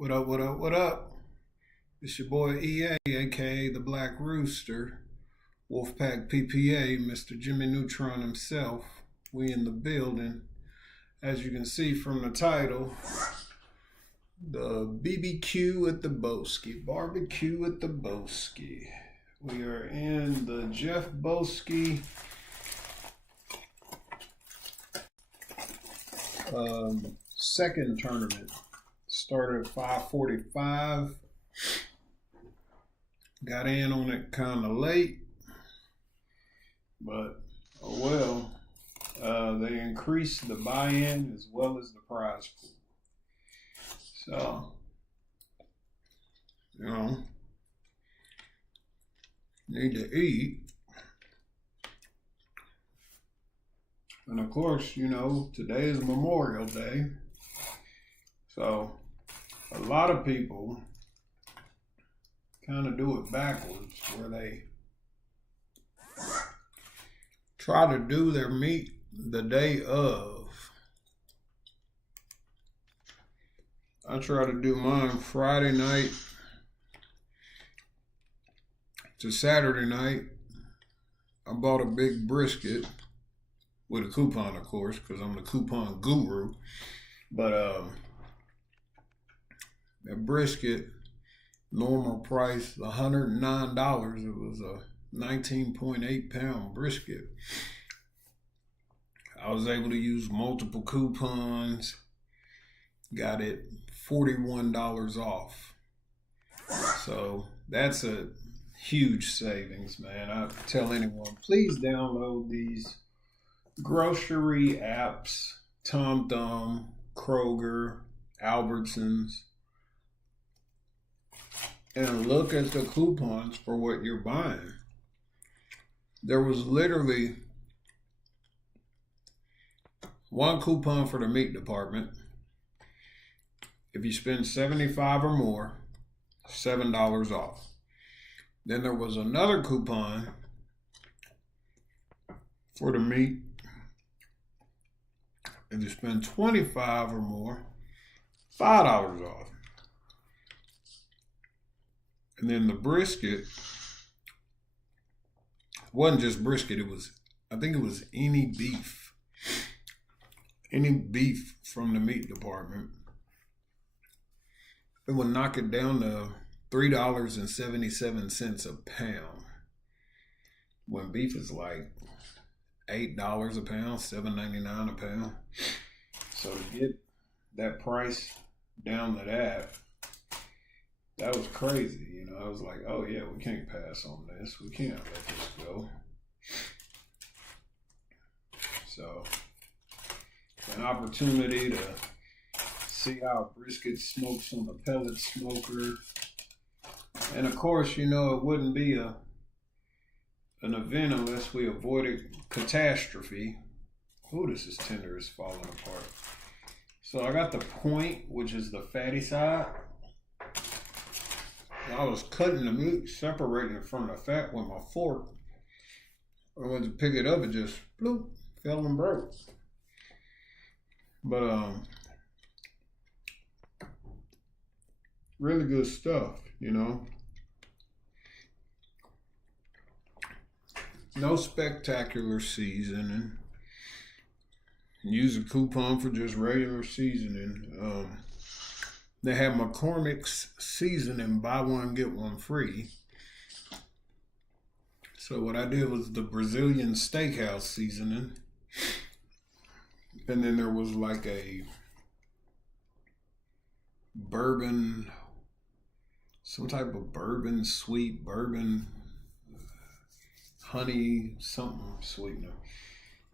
What up, what up, what up? It's your boy EA, aka the Black Rooster, Wolfpack PPA, Mr. Jimmy Neutron himself. We in the building. As you can see from the title, the BBQ at the Boski, barbecue at the Boski. We are in the Jeff Boski second tournament. Started at 5:45. Got in on it kind of late, but oh well. They increased the buy-in as well as the prize pool. So, need to eat. And of course, today is Memorial Day. So, a lot of people kind of do it backwards, where they try to do their meat the day of. I try to do mine Friday night to Saturday night. I bought a big brisket with a coupon, of course, because I'm the coupon guru. But that brisket, normal price $109. It was a 19.8 pound brisket. I was able to use multiple coupons, got it $41 off. So that's a huge savings, man. I tell anyone, please download these grocery apps, Tom Thumb, Kroger, Albertsons, and look at the coupons for what you're buying. There was literally one coupon for the meat department. If you spend $75 or more, $7 off. Then there was another coupon for the meat. If you spend $25 or more, $5 off. And then the brisket wasn't just brisket, I think it was any beef. Any beef from the meat department. It would knock it down to $3.77 a pound. When beef is like $8 a pound, $7.99 a pound. So to get that price down to that was crazy. I was like, oh yeah, we can't pass on this. We can't let this go. So, an opportunity to see how brisket smokes on the pellet smoker. And of course, it wouldn't be an event unless we avoided catastrophe. Ooh, this is tender, it's falling apart. So I got the point, which is the fatty side. I was cutting the meat, separating it from the fat with my fork. I went to pick it up, it just bloop, fell and broke. But really good stuff, No spectacular seasoning. Use a coupon for just regular seasoning. They have McCormick's seasoning, buy one, get one free. So what I did was the Brazilian steakhouse seasoning. And then there was like a bourbon, some type of bourbon, sweet bourbon, honey, something sweetener.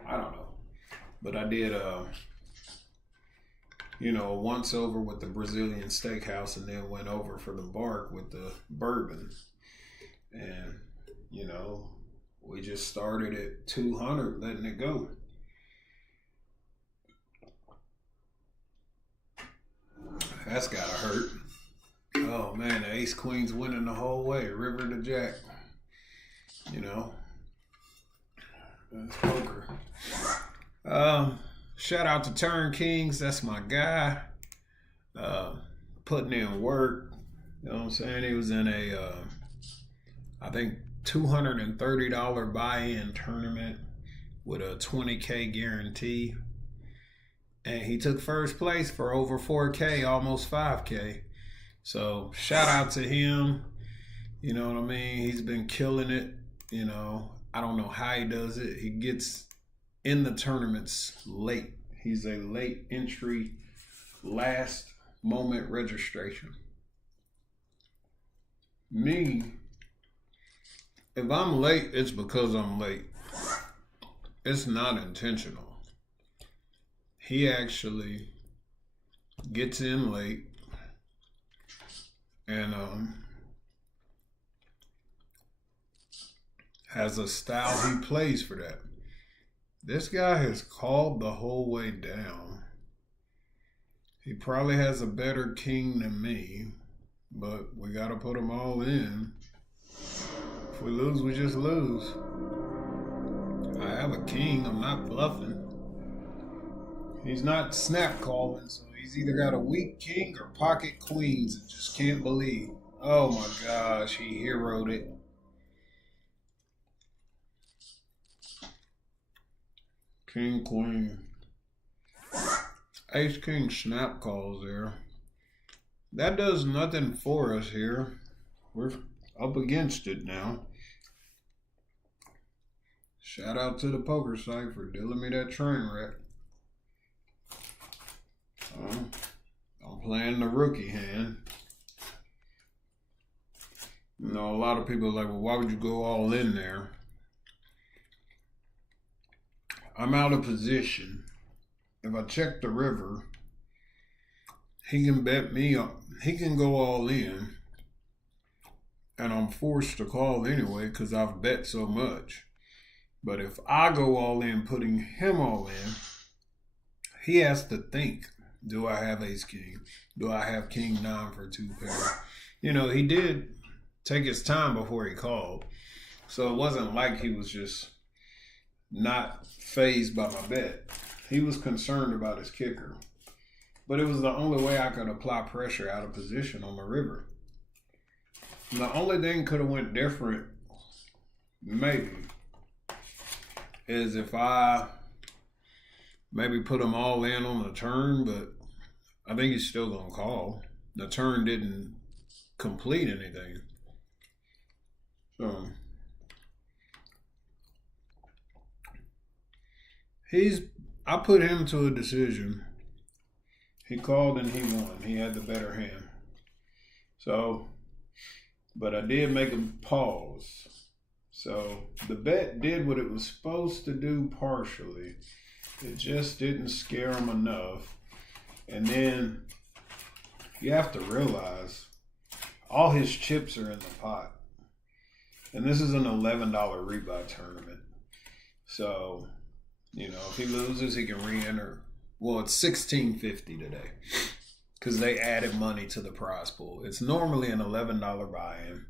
I don't know. But I did a once over with the Brazilian steakhouse, and then went over for the bark with the bourbon. And, we just started at 200, letting it go. That's gotta hurt. Oh man, the ace queen's winning the whole way, river to jack. That's poker. Shout out to Turn Kings, that's my guy. putting in work. You know what I'm saying? He was in a, I think, $230 buy-in tournament with a 20K guarantee. And he took first place for over 4K, almost 5K. So shout out to him. You know what I mean? He's been killing it. You know, I don't know how he does it. He gets in the tournaments late. He's a late entry, last moment registration. Me, if I'm late, it's because I'm late. It's not intentional. He actually gets in late and has a style he plays for that. This guy has called the whole way down. He probably has a better king than me, but we got to put them all in. If we lose, we just lose. I have a king. I'm not bluffing. He's not snap calling, so he's either got a weak king or pocket queens and just can't believe. Oh my gosh, he heroed it. King, queen. Ace, king, snap calls there. That does nothing for us here. We're up against it now. Shout out to the poker site for dealing me that train wreck. I'm playing the rookie hand. You know, a lot of people are like, well, why would you go all in there? I'm out of position. If I check the river, he can bet me up. He can go all in. And I'm forced to call anyway because I've bet so much. But if I go all in, putting him all in, he has to think, do I have ace king? Do I have king nine for two pair? You know, he did take his time before he called. So it wasn't like he was just not fazed by my bet. He was concerned about his kicker. But it was the only way I could apply pressure out of position on the river. And the only thing could have went different, maybe, is if I maybe put him all in on the turn, but I think he's still going to call. The turn didn't complete anything. So I put him to a decision. He called and he won. He had the better hand. So, but I did make him pause. So the bet did what it was supposed to do partially. It just didn't scare him enough. And then you have to realize all his chips are in the pot. And this is an $11 rebuy tournament. So, you know, if he loses, he can re-enter. Well, it's $16.50 today because they added money to the prize pool. It's normally an $11 buy-in.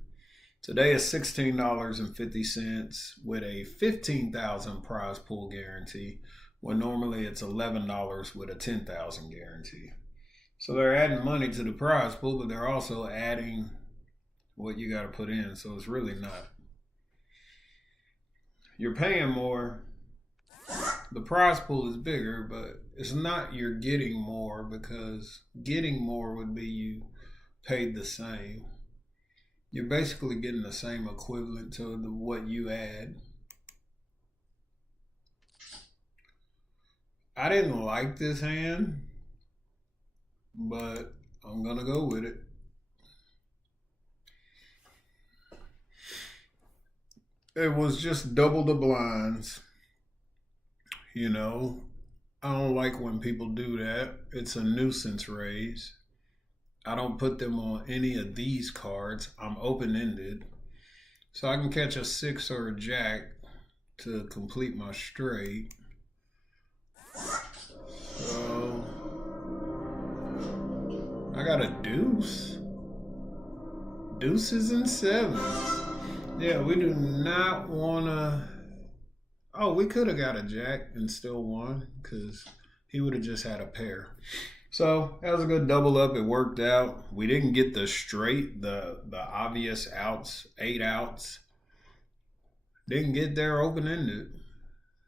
Today is $16.50 with a $15,000 prize pool guarantee, when normally it's $11 with a $10,000 guarantee. So they're adding money to the prize pool, but they're also adding what you got to put in. So it's really not. You're paying more. The prize pool is bigger, but it's not you're getting more, because getting more would be you paid the same. You're basically getting the same equivalent to what you add. I didn't like this hand, but I'm going to go with it. It was just double the blinds. You know, I don't like when people do that. It's a nuisance raise. I don't put them on any of these cards. I'm open-ended. So I can catch a 6 or a jack to complete my straight. So I got a deuce. Deuces and sevens. Yeah, we do not want to... Oh, we could have got a jack and still won because he would have just had a pair. So that was a good double up. It worked out. We didn't get the obvious outs, 8 outs. Didn't get there open ended.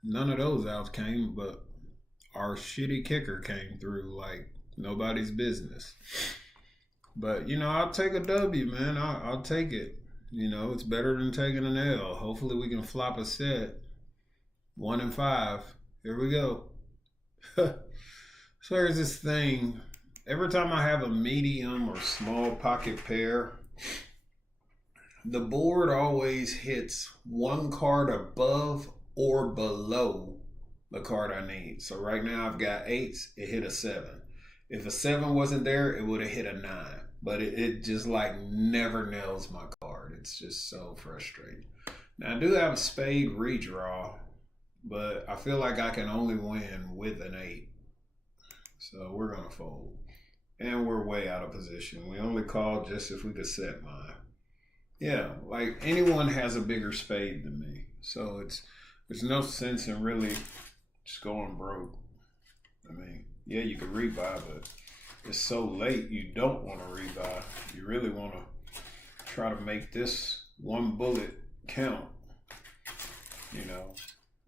None of those outs came, but our shitty kicker came through like nobody's business. But I'll take a W, man. I'll take it. It's better than taking an L. Hopefully, we can flop a set. 1-5. Here we go. So there's this thing. Every time I have a medium or small pocket pair, the board always hits one card above or below the card I need. So right now I've got 8s. It hit a 7. If a 7 wasn't there, it would have hit a 9. But it just like never nails my card. It's just so frustrating. Now I do have a spade redraw, but I feel like I can only win with an 8. So we're going to fold. And we're way out of position. We only called just if we could set mine. Yeah, like anyone has a bigger spade than me. So there's no sense in really just going broke. I mean, yeah, you could rebuy, but it's so late you don't want to rebuy. You really want to try to make this one bullet count.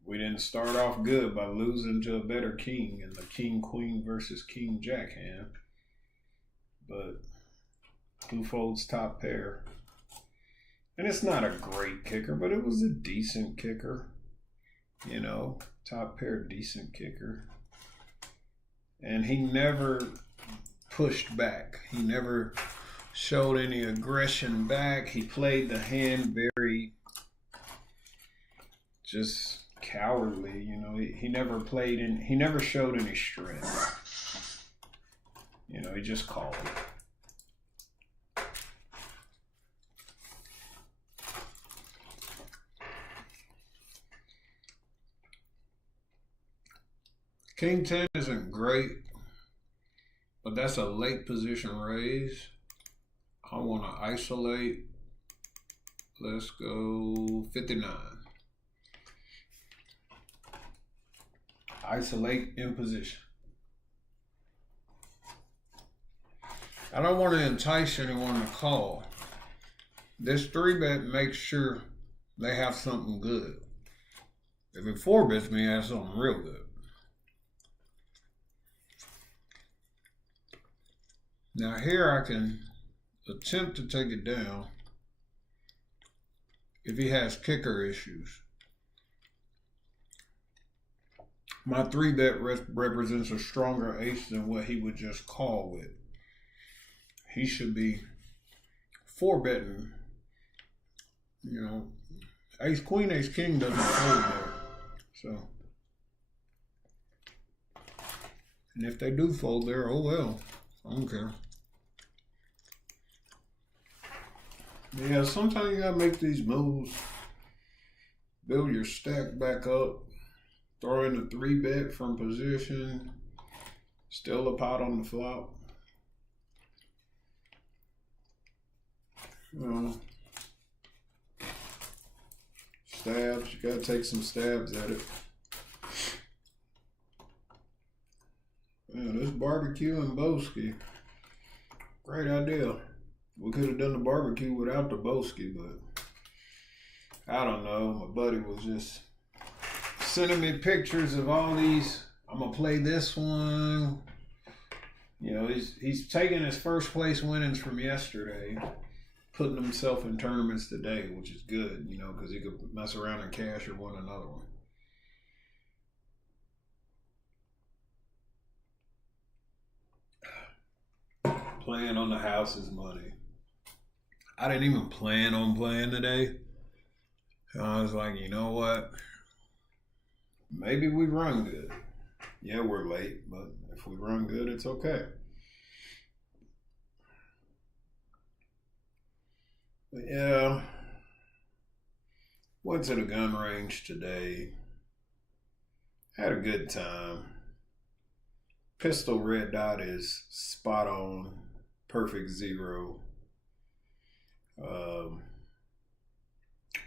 We didn't start off good by losing to a better king in the king-queen versus king-jack hand. But who folds top pair? And it's not a great kicker, but it was a decent kicker. Top pair, decent kicker. And he never pushed back. He never showed any aggression back. He played the hand very just cowardly. He never he never showed any strength. He just called. King 10 isn't great, but that's a late position raise. I want to isolate. Let's go 59. Isolate in position. I don't want to entice anyone to call. This 3-bet makes sure they have something good. If it 4-bets me, it has something real good. Now here I can attempt to take it down if he has kicker issues. My 3-bet represents a stronger ace than what he would just call with. He should be 4-betting. Ace queen, ace king doesn't fold there. So, and if they do fold there, oh well. I don't care. Yeah, sometimes you gotta make these moves. Build your stack back up. Throw in a 3-bet from position. Still a pot on the flop. Stabs. You gotta take some stabs at it. Man, this barbecue in Boski. Great idea. We could have done the barbecue without the Boski, but I don't know. My buddy was just sending me pictures of all these. I'm gonna play this one. He's taking his first place winnings from yesterday, putting himself in tournaments today, which is good, because he could mess around and cash or win another one. Playing on the house's money. I didn't even plan on playing today. And I was like, you know what? Maybe we run good. Yeah, we're late, but if we run good, it's okay. But yeah, went to the gun range today. Had a good time. Pistol red dot is spot on. Perfect 0.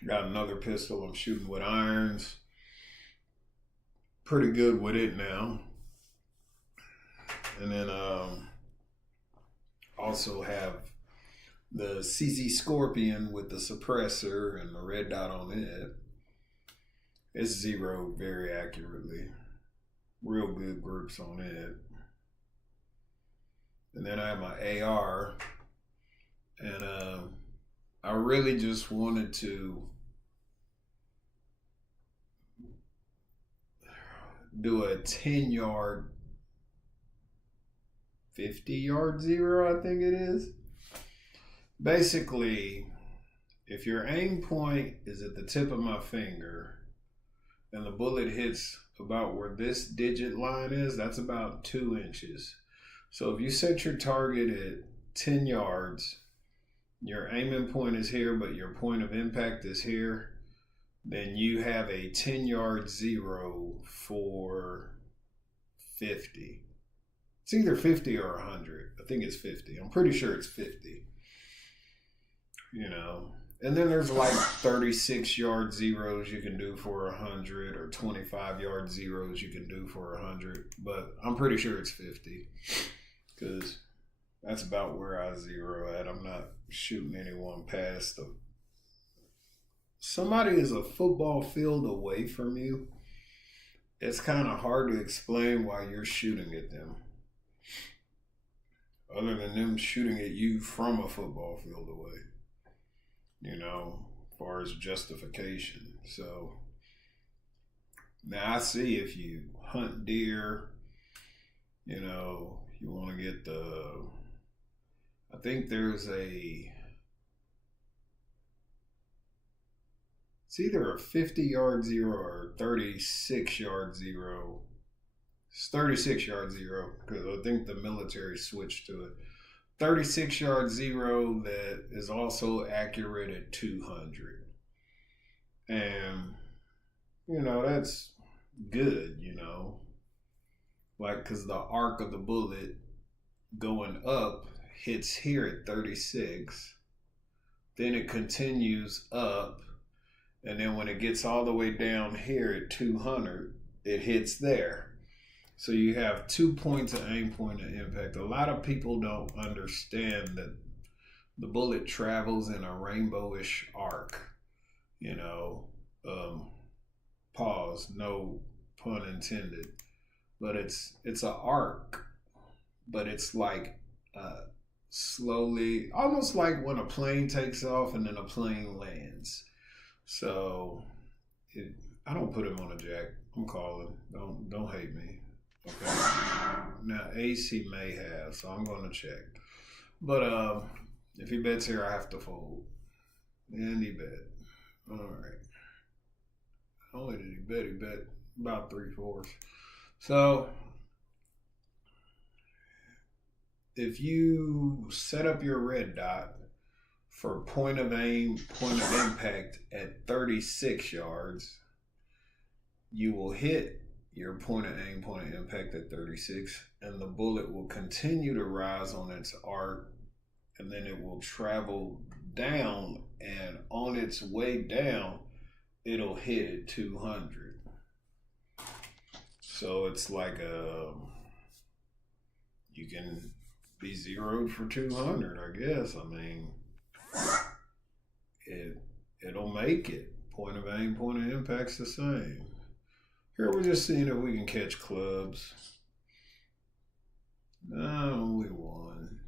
Got another pistol I'm shooting with irons. Pretty good with it now. And then also have the CZ Scorpion with the suppressor and the red dot on it. It's zeroed very accurately. Real good groups on it. And then I have my AR. And I really just wanted to do a 10-yard, 50-yard zero, I think it is. Basically, if your aim point is at the tip of my finger and the bullet hits about where this digit line is, that's about 2 inches. So if you set your target at 10 yards, your aiming point is here, but your point of impact is here, then you have a 10-yard zero for 50. It's either 50 or 100. I think it's 50. I'm pretty sure it's 50. You know, and then there's like 36-yard zeros you can do for 100 or 25-yard zeros you can do for 100. But I'm pretty sure it's 50 because that's about where I zero at. I'm not shooting anyone past them. Somebody is a football field away from you. It's kind of hard to explain why you're shooting at them, other than them shooting at you from a football field away, you know, as far as justification. So now I see if you hunt deer, you know, you want to get I think there's it's either a 50-yard zero or a 36-yard zero. It's 36-yard zero because I think the military switched to it. 36-yard zero that is also accurate at 200. And, you know, that's good, you know. Like, because the arc of the bullet going up hits here at 36. Then it continues up. And then when it gets all the way down here at 200, it hits there. So you have 2 points of aim, point of impact. A lot of people don't understand that the bullet travels in a rainbowish arc. You know, pause, no pun intended. But it's an arc, but it's like slowly, almost like when a plane takes off and then a plane lands. So I don't put him on a jack. I'm calling. Don't hate me. Okay. Now Ace he may have, so I'm going to check. But if he bets here, I have to fold. And he bet. All right. Not only did he bet about 3/4. So if you set up your red dot for point of aim, point of impact at 36 yards, you will hit your point of aim, point of impact at 36, and the bullet will continue to rise on its arc, and then it will travel down, and on its way down, it'll hit at 200. So it's like you can be zeroed for 200, I guess. I mean, it'll make it. Point of aim, point of impact's the same. Here we're just seeing if we can catch clubs. No, only one.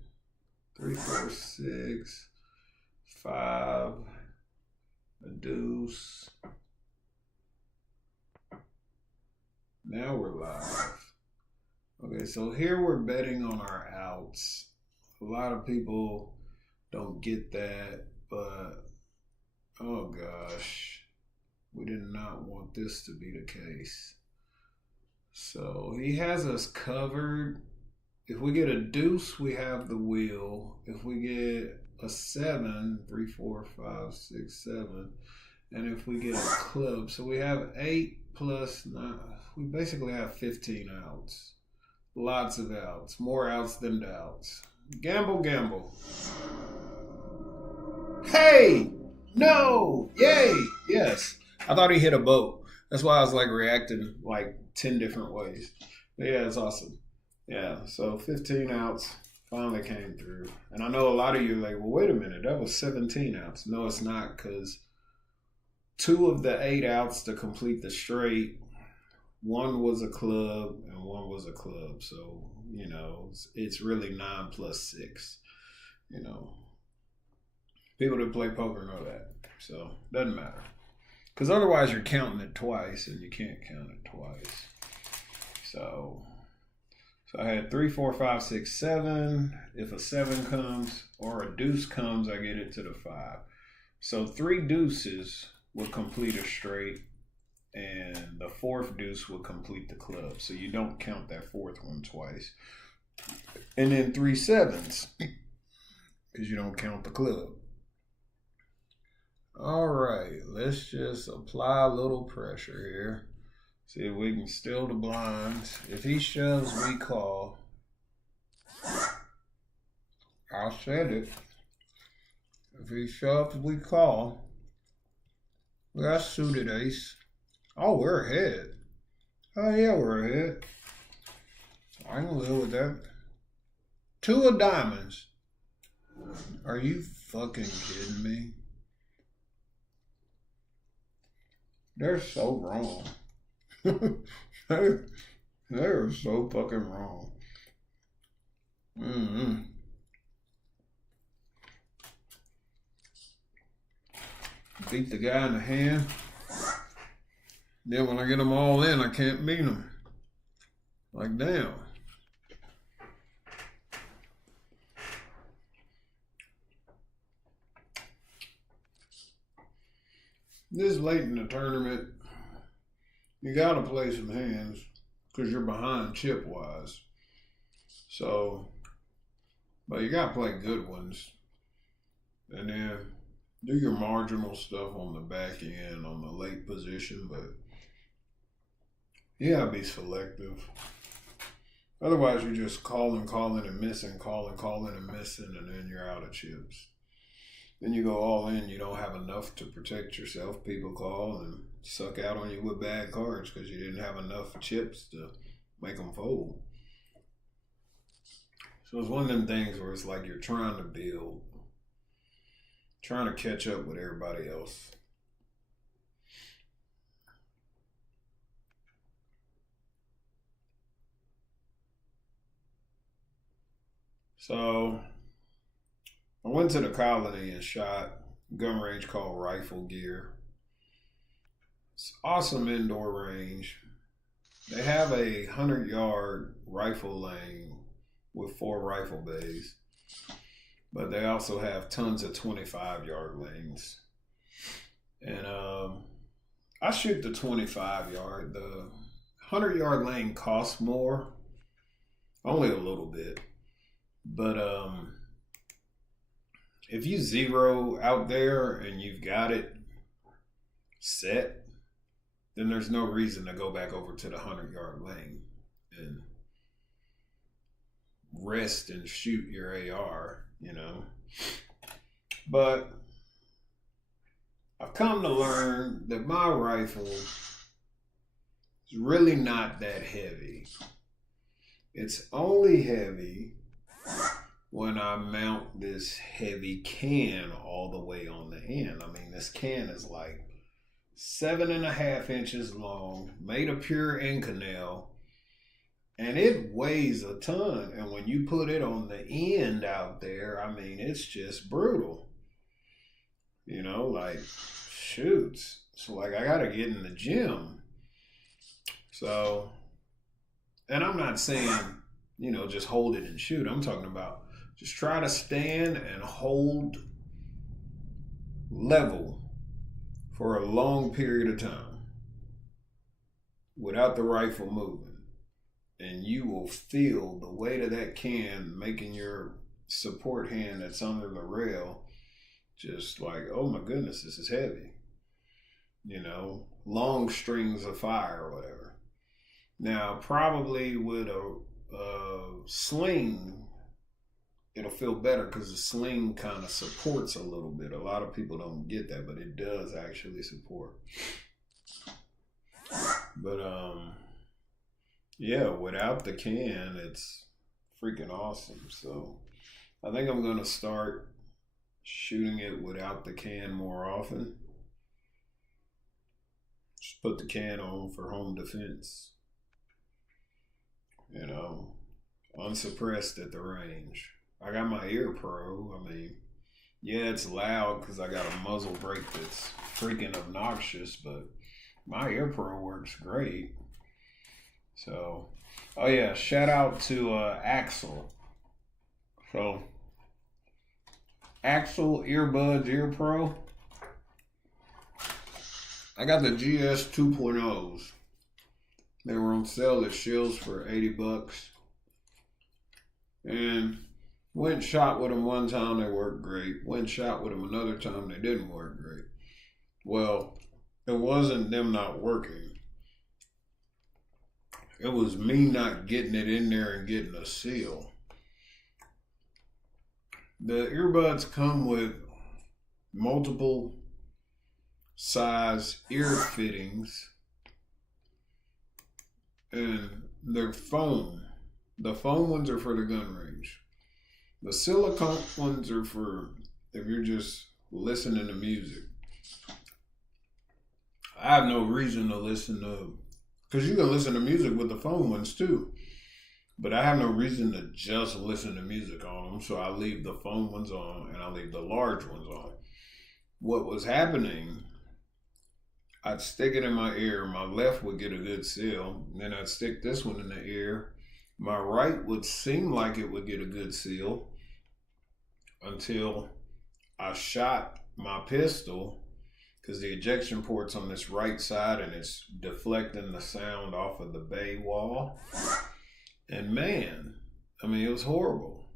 3, 4, 6, 5, a deuce. Now we're live. Okay, so here we're betting on our outs. A lot of people don't get that, but oh gosh, we did not want this to be the case. So he has us covered. If we get a deuce, we have the wheel. If we get a 7, 3, 4, 5, 6, 7, and if we get a club, so we have 8 plus 9. We basically have 15 outs. Lots of outs. More outs than doubts. Gamble, gamble. Hey! No! Yay! Yes. I thought he hit a boat. That's why I was like reacting like 10 different ways. But yeah, it's awesome. Yeah, so 15 outs finally came through. And I know a lot of you are like, well, wait a minute, that was 17 outs. No, it's not, because two of the 8 outs to complete the straight, one was a club and one was a club. So, it's really 9 plus 6. You know, people that play poker know that. So, doesn't matter. Because otherwise you're counting it twice and you can't count it twice. So I had 3, 4, 5, 6, 7. If a 7 comes or a deuce comes, I get it to the 5. So 3 deuces will complete a straight, and the 4th deuce will complete the club. So you don't count that 4th one twice. And then 3 sevens, because you don't count the club. All right, let's just apply a little pressure here. See if we can still the blinds. If he shoves, we call. I said it. If he shoves, we call. We got suited ace. Oh, we're ahead. Oh, yeah, we're ahead. I can live with that. 2 of diamonds. Are you fucking kidding me? They're so wrong. They're so fucking wrong. Beat the guy in the hand. Then when I get them all in, I can't beat them. Like, damn. This late in the tournament, you gotta play some hands because you're behind chip wise. So, but you gotta play good ones. And then do your marginal stuff on the back end on the late position, but you gotta be selective. Otherwise, you're just calling and missing, calling and missing, and then you're out of chips. Then you go all in, you don't have enough to protect yourself. People call and suck out on you with bad cards because you didn't have enough chips to make them fold. So it's one of them things where it's like you're trying to build, trying to catch up with everybody else. So I went to the colony and shot gun range called Rifle Gear. It's awesome indoor range. They have a 100-yard rifle lane with 4 rifle bays, but they also have tons of 25-yard lanes. And I shoot the 25-yard. The 100-yard lane costs more, only a little bit, but if you zero out there and you've got it set, then there's no reason to go back over to the 100-yard lane and rest and shoot your AR, But I've come to learn that my rifle is really not that heavy. It's only heavy when I mount this heavy can all the way on the end. I mean, this can is like 7.5 inches long, made of pure Inconel, and it weighs a ton. And when you put it on the end out there, I mean, it's just brutal. Like, shoots. So, like, I gotta get in the gym. So, and I'm not saying, just hold it and shoot. I'm talking about just try to stand and hold level for a long period of time without the rifle moving. And you will feel the weight of that can making your support hand that's under the rail just like, oh my goodness, this is heavy. Long strings of fire or whatever. Now, probably with a sling, it'll feel better because the sling kind of supports a little bit. A lot of people don't get that, but it does actually support. But Yeah, without the can, it's freaking awesome. So I think I'm gonna start shooting it without the can more often. Just put the can on for home defense, you know, unsuppressed at the range. I got my ear pro. I mean, yeah, it's loud because I got a muzzle brake that's freaking obnoxious, but my ear pro works great. So, oh yeah, shout out to Axel. So, Axel Earbuds Ear Pro. I got the GS 2.0s. They were on sale at Shills for $80. And went and shot with them one time, they worked great. Went and shot with them another time, they didn't work great. Well, it wasn't them not working. It was me not getting it in there and getting a seal. The earbuds come with multiple size ear fittings and they're foam. The foam ones are for the gun range. The silicone ones are for if you're just listening to music. I have no reason to listen to, because you can listen to music with the foam ones too. But I have no reason to just listen to music on them, so I leave the foam ones on and I leave the large ones on. What was happening, I'd stick it in my ear, my left would get a good seal, then I'd stick this one in the ear. My right would seem like it would get a good seal until I shot my pistol, because the ejection port's on this right side and it's deflecting the sound off of the bay wall. And man, I mean, it was horrible.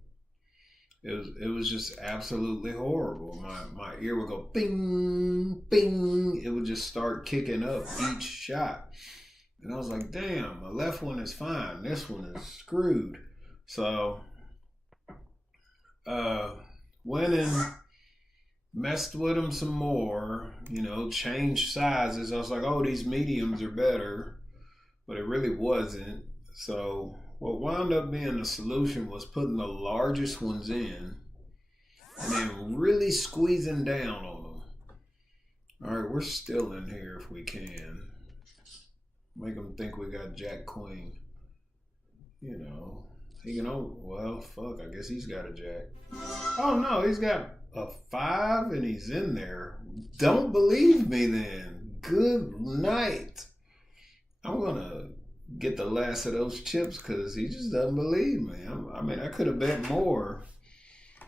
It was just absolutely horrible. My ear would go bing, bing. It would just start kicking up each shot. And I was like, damn, my left one is fine. This one is screwed. So, went and messed with them some more, you know, changed sizes. I was like, oh, these mediums are better. But it really wasn't. So what wound up being the solution was putting the largest ones in and then really squeezing down on them. All right, we're still in here if we can. Make them think we got Jack Queen. You know, he can well, fuck, I guess he's got a Jack. Oh no, he's got a 5 and he's in there. Don't believe me then. Good night. I'm gonna get the last of those chips because he just doesn't believe me. I mean, I could have bet more.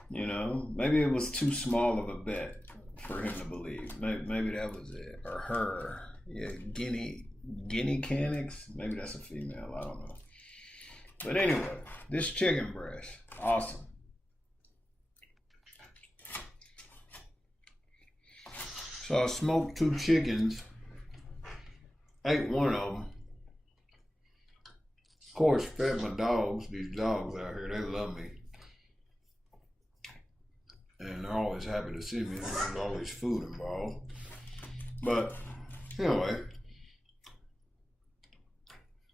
You know, maybe it was too small of a bet for him to believe. Maybe that was it. Or her. Yeah, Guinea Canics. Maybe that's a female. I don't know. But anyway, this chicken breast. Awesome. So I smoked 2 chickens. Ate one of them. Of course, fed my dogs. These dogs out here, they love me. And they're always happy to see me. There's always food involved. But anyway,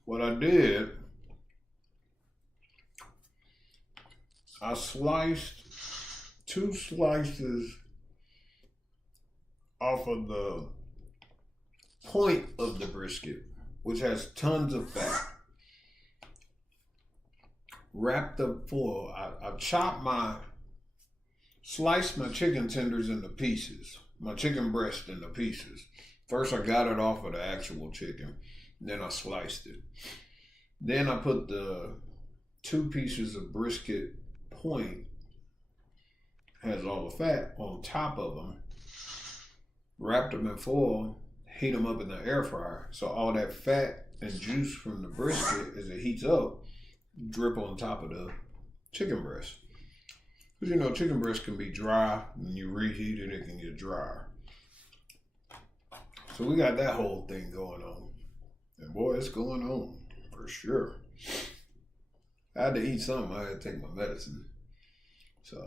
what I did, I sliced 2 slices off of the point of the brisket, which has tons of fat. Wrapped up full. I sliced my chicken tenders into pieces, my chicken breast into pieces. First, I got it off of the actual chicken, then I sliced it. Then I put the 2 pieces of brisket point, has all the fat on top of them, wrapped them in foil, heat them up in the air fryer. So all that fat and juice from the brisket, as it heats up, drip on top of the chicken breast. Because you know, chicken breast can be dry. When you reheat it, it can get drier. So we got that whole thing going on. And boy, it's going on for sure. I had to eat something. I had to take my medicine. So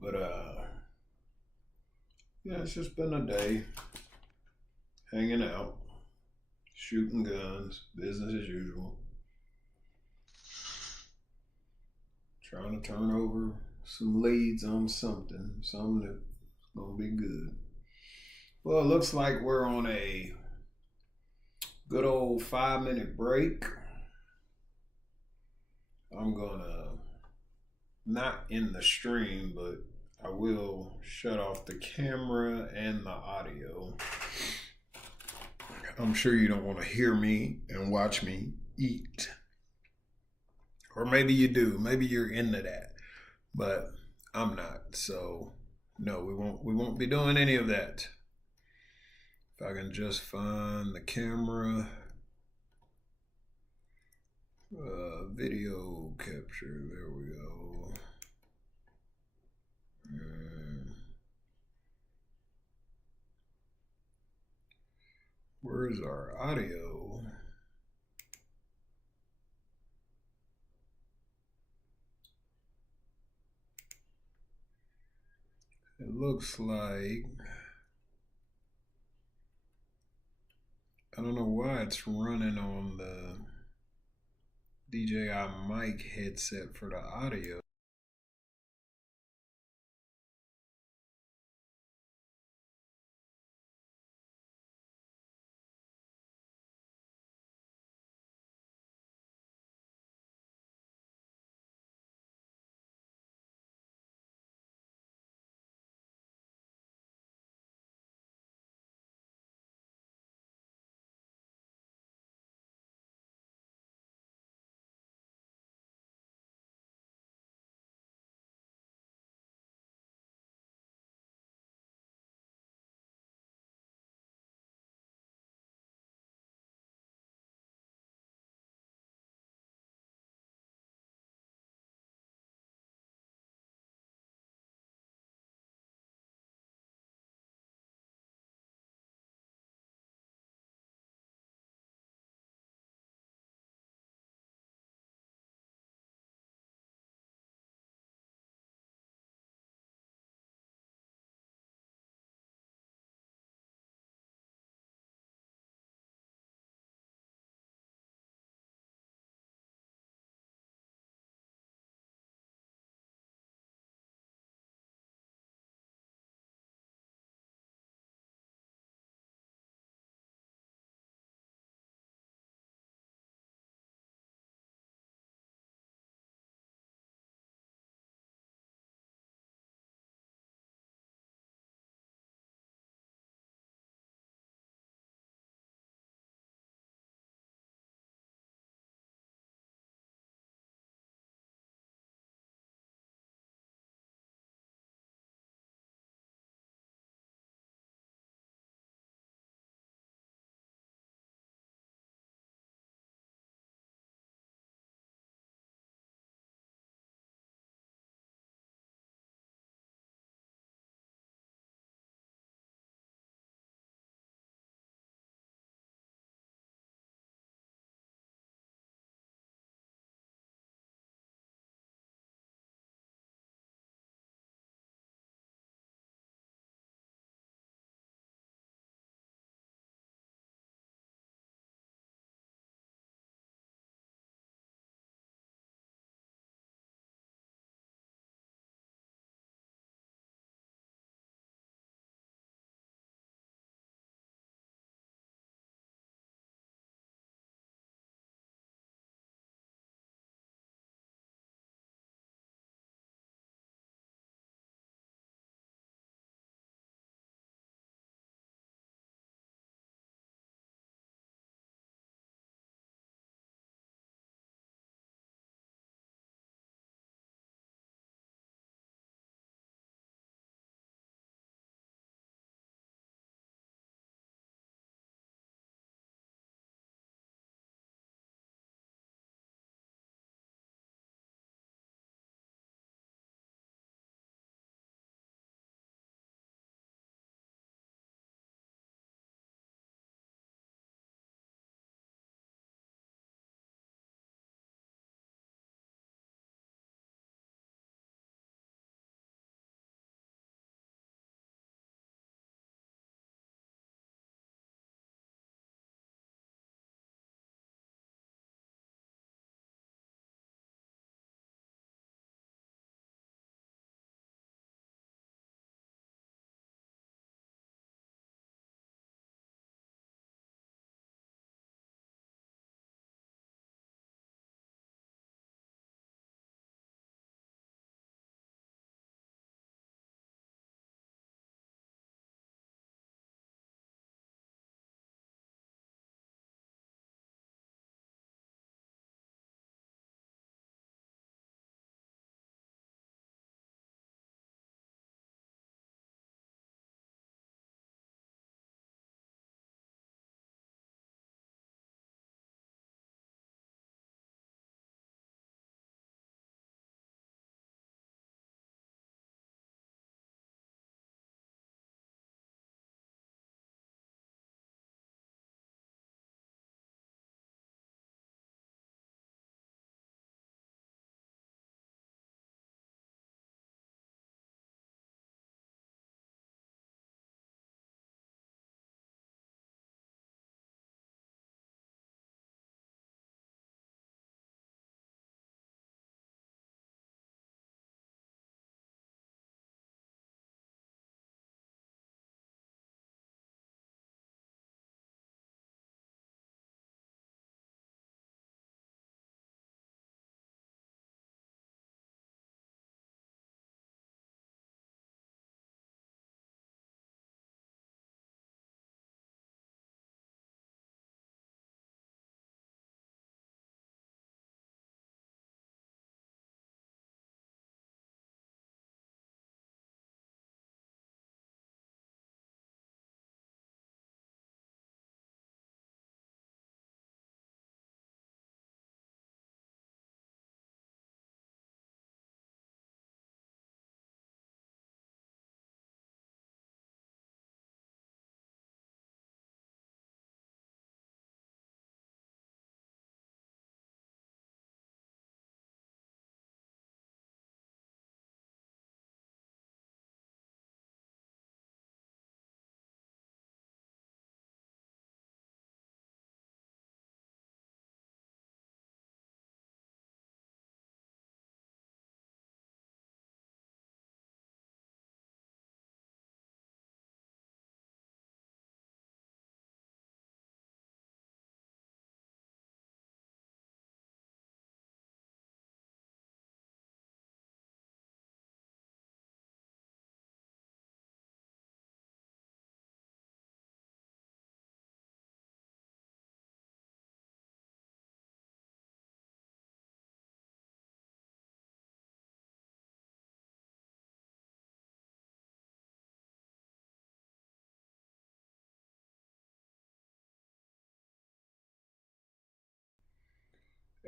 but Yeah, it's just been a day hanging out, shooting guns, business as usual. Trying to turn over some leads on something that's gonna be good. Well, it looks like we're on a good old 5 minute break. I'm gonna not end the stream, but I will shut off the camera and the audio. I'm sure you don't want to hear me and watch me eat. Or maybe you do. Maybe you're into that. But I'm not. So no, we won't be doing any of that. If I can just find the camera, video capture, there we go. Where's our audio? It looks like, I don't know why it's running on the DJI mic headset for the audio.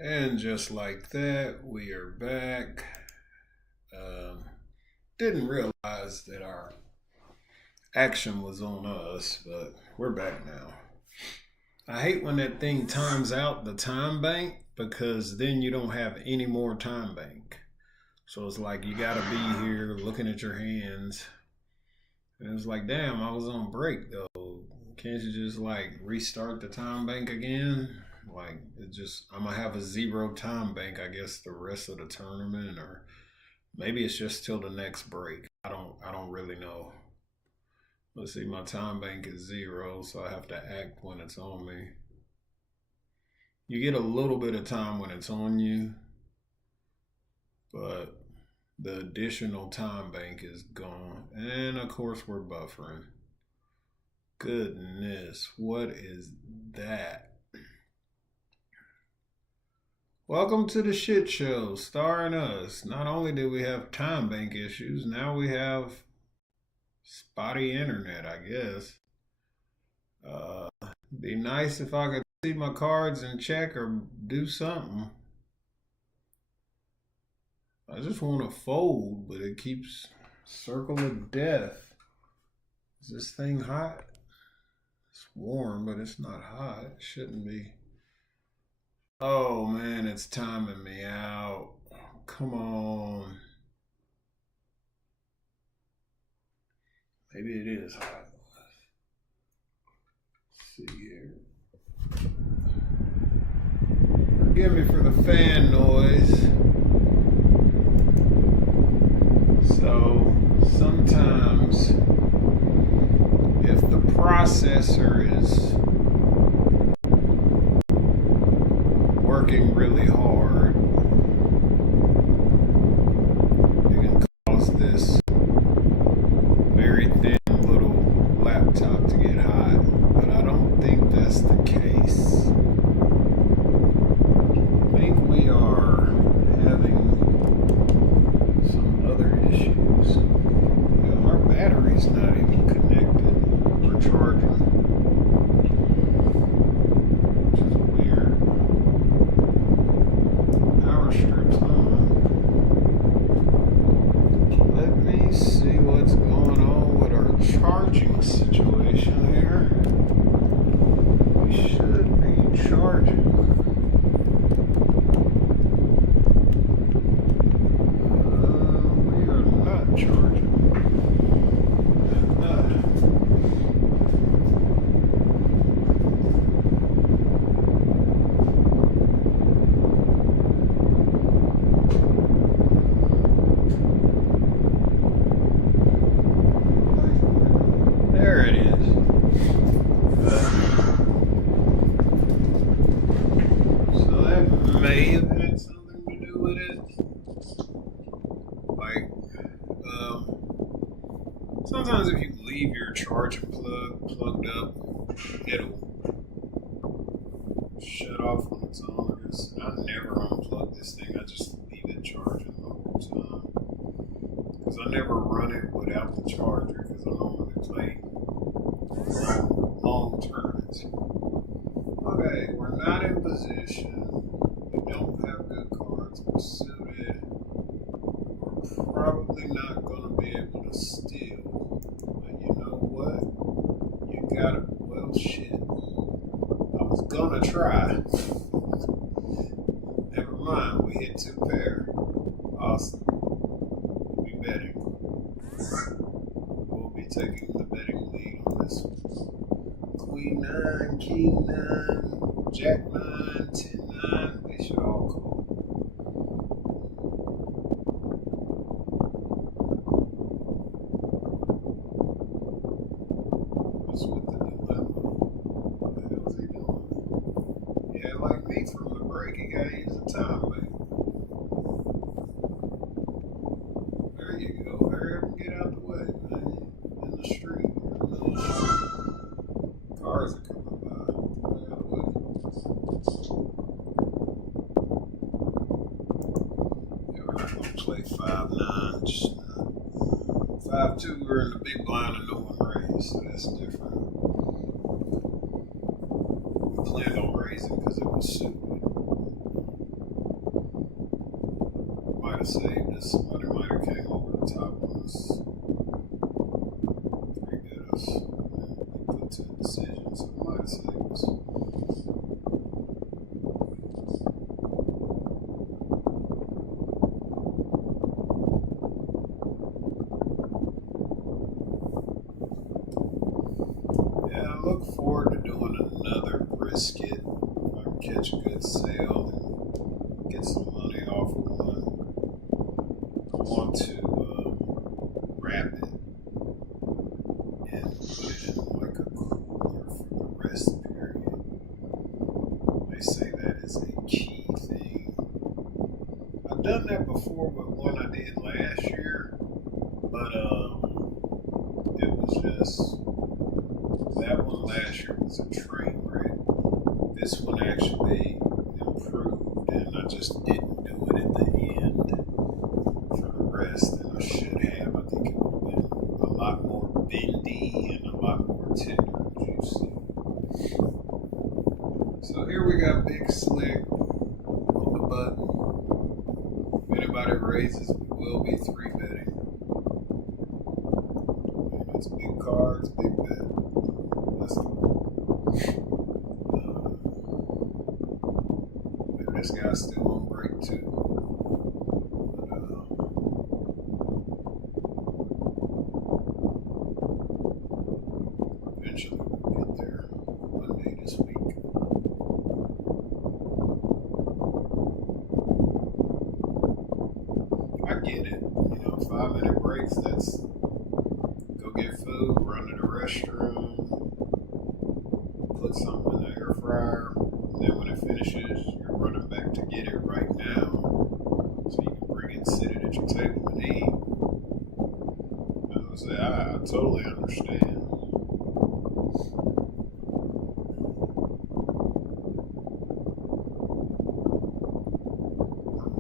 And just like that, we are back. Didn't realize that our action was on us, but we're back now. I hate when that thing times out the time bank because then you don't have any more time bank. So it's like you gotta be here looking at your hands. And it's like, damn, I was on break though. Can't you just like restart the time bank again? Like it just I'm gonna have a zero time bank, I guess, the rest of the tournament, or maybe it's just till the next break. I don't really know. Let's see, my time bank is zero, so I have to act when it's on me. You get a little bit of time when it's on you, but the additional time bank is gone. And of course, we're buffering. Goodness, what is that? Welcome to the shit show starring us. Not only did we have time bank issues, now we have spotty internet, I guess. Be nice if I could see my cards and check or do something. I just want to fold, but it keeps circle of death. Is this thing hot? It's warm, but it's not hot. It shouldn't be. Oh man, it's timing me out. Come on. Maybe it is hot. Let's see here. Forgive me for the fan noise. So sometimes if the processor is working really hard, it can cause this very thin little laptop to get hot, but I don't think that's the case. I think we are having some other issues. Yeah, our battery's not even connected or charging, which is weird. Power strips on. Let me see what's going on with our charging situation here. We should be charging. We are not charging. There it is. So that may have had something to do with it. Like, sometimes if you leave your charging plug plugged up, it'll shut off when it's on. I guess I never unplug this thing. I just leave it charging the whole time. Because I never run it without the charger because I normally play long tournaments. Okay, we're not in position. We don't have good cards. We're suited. We're probably not going to be able to steal. But you know what? You gotta, well, shit. I was gonna try. Never mind, we hit two pair. Awesome. We betting. We'll be taking the betting lead on this one. Queen 9, King 9, Jack 9, 10 9. They should all call. What's with the dilemma? What the hell is he doing? Yeah, like me from the break, he gotta use a time bank. There you go. Hurry up and get out the way, man. In the street. Cars are coming by. Get out of the way. Yeah, we're not gonna play 5-9. Just 5-2. We're in the big blind and no one raised, so that's different. We planned on raising because it was suited. look forward to doing another brisket. If I can catch a good sale and get some money off of one. I want to wrap it and put it in like a cooler for the rest period. They say that is a key thing. I've done that before with one I did last year, but it was just, that one last year was a train wreck. This one actually improved, and I just didn't do it at the end for the rest, and I should have. I think it would have been a lot more bendy and a lot more tender and juicy. So here we got Big Slick on the button. If anybody raises, we will be 3-betting. And it's big cards, big bet. Let's go. Maybe this guy's still on break too. Eventually we'll get there Monday this week. I get it. 5-minute breaks, that's go get food, run to the restroom, put something in the air fryer, and then when it finishes, you're running back to get it right now so you can bring it and sit it at your table and eat. I totally understand.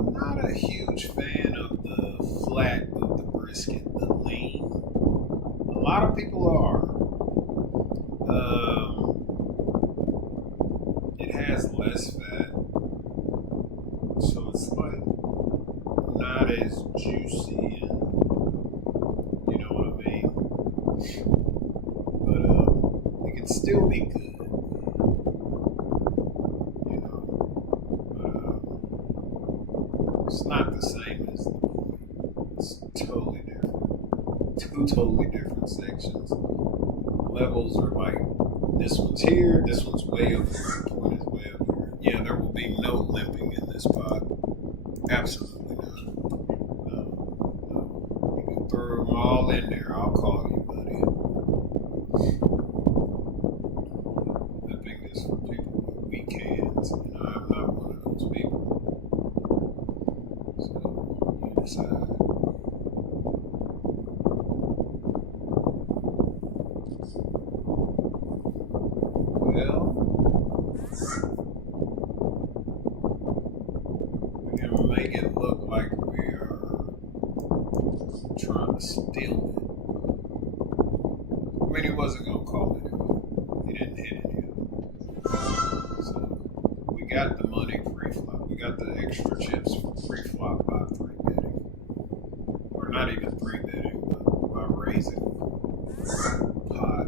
I'm not a huge fan of the flat of the brisket, the lean. A lot of people are. It has less fat, so it's like not as juicy, and you know what I mean. But it can still be good, But it's not the same as the point. It's totally different. Two totally different sections. Levels are like, this one's here, this one's way over here, the point is way over here. Yeah, there will be no limping in this pot. Absolutely not. No. You can throw them all in there. I'll call you, buddy. Limping is for people with weak hands, and I'm not one of those people. So, you decide. Well, we can make it look like we are trying to steal it. I mean, he wasn't going to call it anyway. He didn't hit any of it. So, we got the money pre-flop. We got the extra chips pre-flop by 3-betting. Or not even 3-betting, but by raising pot.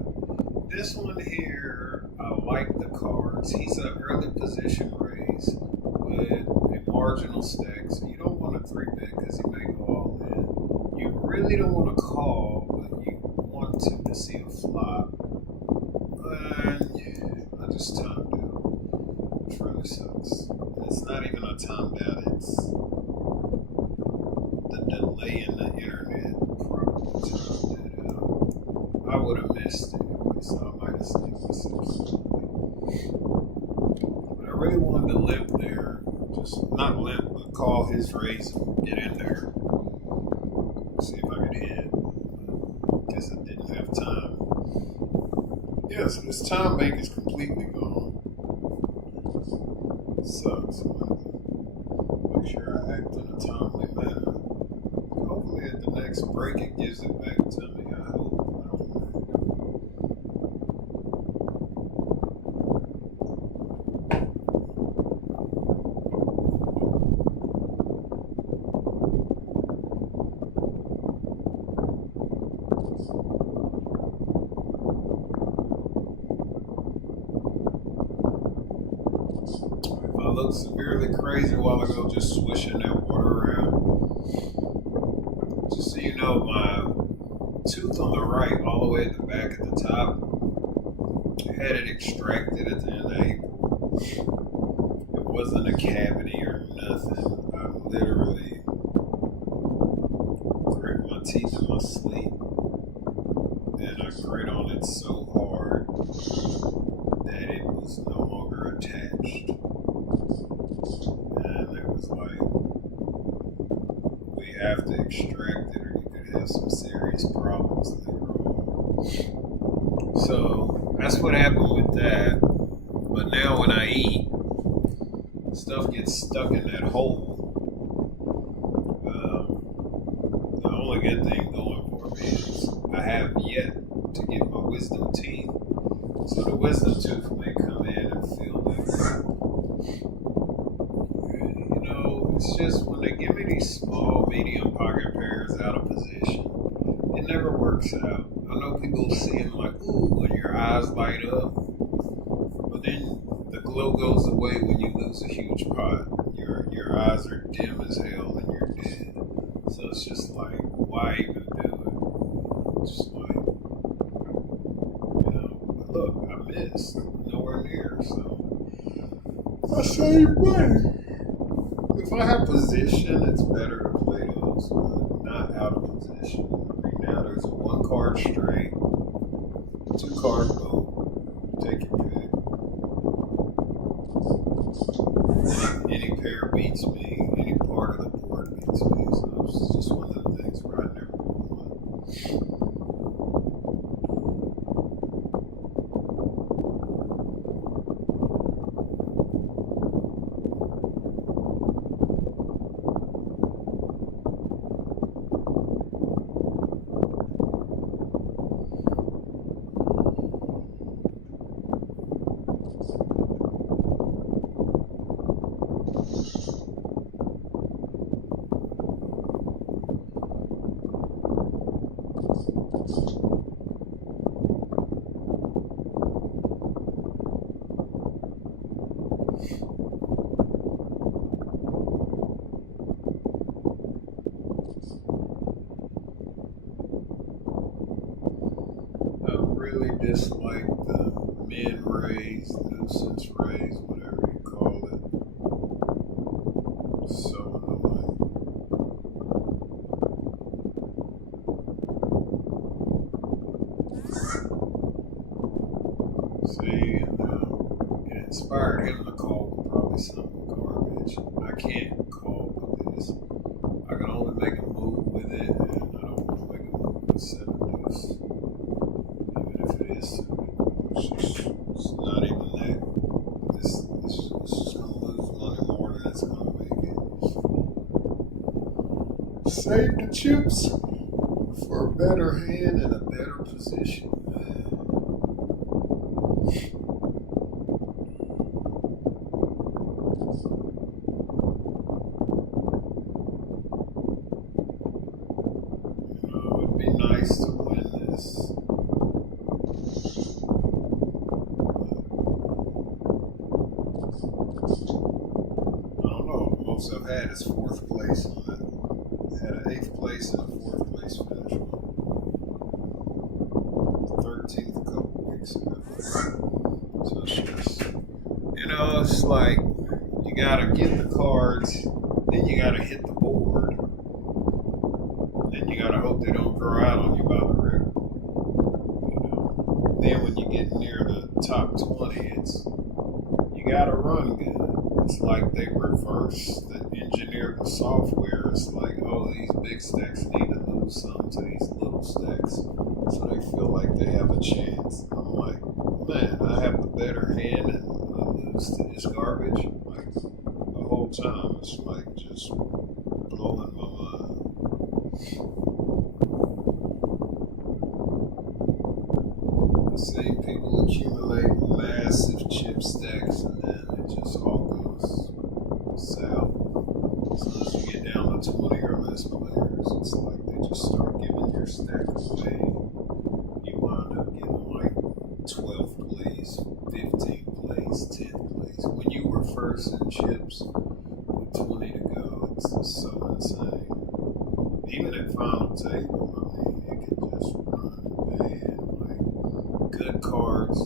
This one here, I like the cards. He's an early position raise with a marginal stack, so you don't want to 3-bet because he may go all in. You really don't want to call, but you want to see a flop. And I just timed out, which really sucks. And it's not even a timed out, it's the delay in the internet probably timed that out. I would have missed it anyway, so I might have saved myself something. But I really wanted to limp there. Just not limp, but call his raise and get in there. See if I could hit. Guess I didn't have time. Yeah, so this time bank is completely gone. Sucks. Make sure I act in a timely manner. Hopefully at the next break it gives it back to me. I hope. I looked severely crazy a while ago just swishing that water around. Just so you know, my tooth on the right, all the way at the back at the top, I had it extracted at the end of April. It wasn't a cavity or nothing. I literally grit my teeth in my sleep, and I grit on it so hard that it was no longer attached. And it was like, we have to extract it or you could have some serious problems later on. So that's what happened with that. But now when I eat, stuff gets stuck in that hole. The only good thing going for me is I have yet to get my wisdom teeth. So the wisdom tooth may come in and fill that. You know, it's just when they give me these small, medium pocket pairs out of position, it never works out. I know people see them like, ooh, when your eyes light up, but then the glow goes away when you lose a huge pot. Your eyes are dim as hell and you're dead. So it's just like, why even do it? It's just like, you know, but look, I missed. Nowhere near, so I save money. If I have position, it's better to play those, but not out of position. Right now, there's a 1 card straight, 2 card boat. Take your pick. Any pair beats me. Any part of the board beats me. So it's just one of the things where I never won. Really dislike the min raise, the nuisance raise, whatever you call it. So annoying. See, and it inspired him to call probably something garbage. I can't call with this. I can only make a move with it, and I don't want to make a move with 7 deuce. It's not even that. This is just going to lose money more than it's going to make it. Save the chips for a better hand and a better position. You know, it'd be nice to win this. I've had is 4th place on it. I had an 8th place and a 4th place finish on 13th a couple weeks ago. So it's just, you know, it's like you gotta get the cards, then you gotta hit the board, then you gotta hope they don't grow out on you by the river. You know? Then when you get near the top 20, it's you gotta run good. It's like they reverse the engineer the software. It's like, oh, these big stacks need to lose some to these little stacks so they feel like they have a chance. I'm like, man, I have the better hand and I lose to this garbage. Like, the whole time, it's like just blowing my mind. I've seen people accumulate massive chip stacks and then it just all goes south. So as you get down to 20 or less players, it's like they just start giving your stack away. You wind up getting like 12th place, 15th place, 10th place. When you were first in chips with 20 to go, it's just so insane. Even at final table, I mean, it could just run bad. Like, good cards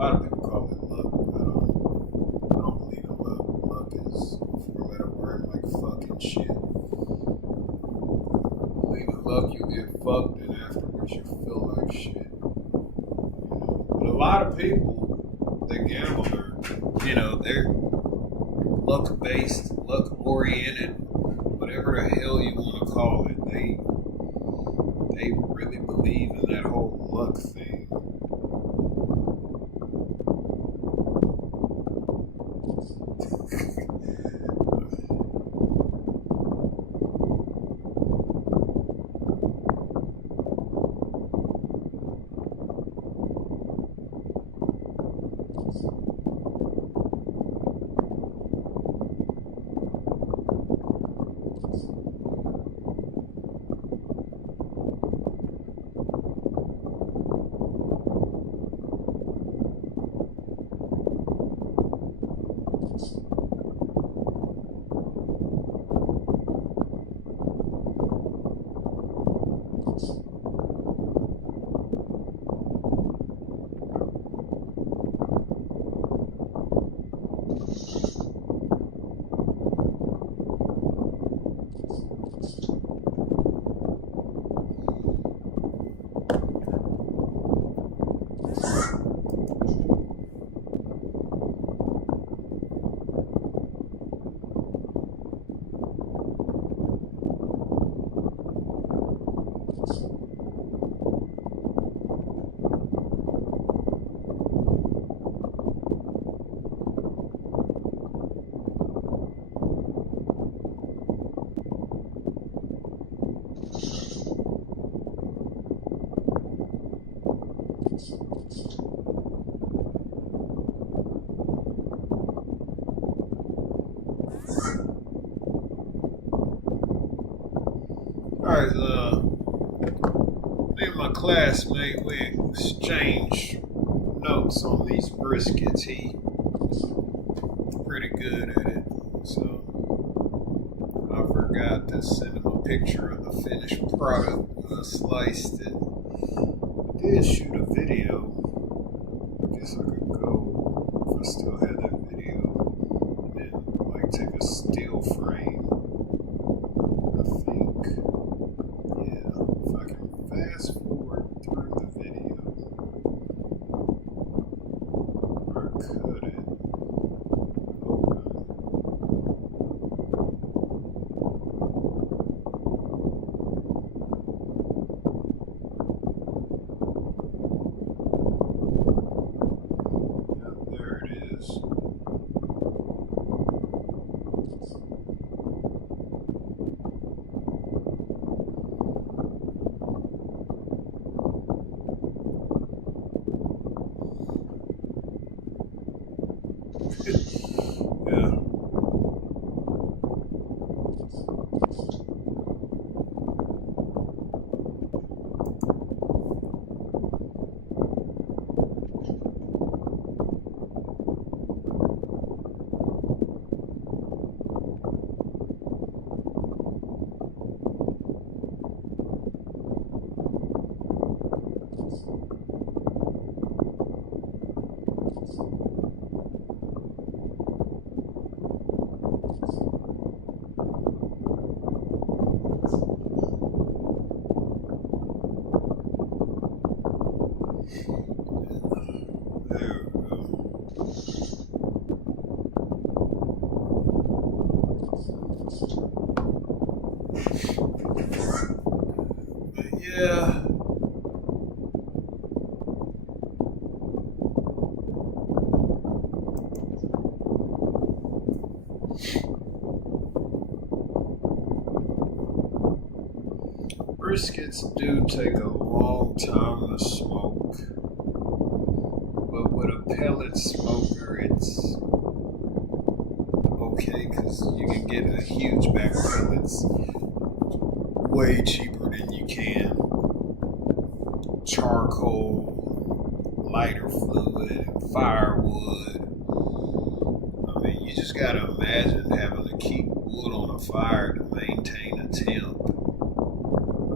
lot of people call it luck. I don't believe in luck. Luck is four letter word like fucking shit. Believe in luck, you get fucked, and afterwards you feel like shit. But a lot of people that gamble are, they're luck based, luck oriented, whatever the hell you want to call it. They really believe in that whole luck thing. Alright, me and my classmate, we exchanged notes on these briskets. He pretty good at it, so I forgot to send him a picture of the finished product when I sliced it. I did shoot a video. I guess I could go if I still had that video, and then like take a still frame. I think, yeah, if I can fast forward through the video or cut it. There it is. Yeah. There we go. But yeah. Briskets do take a long time to smoke, but with a pellet smoker, it's okay because you can get a huge bag of pellets way cheaper than you can charcoal, lighter fluid, firewood. I mean, you just gotta imagine having to keep wood on a fire to maintain a temp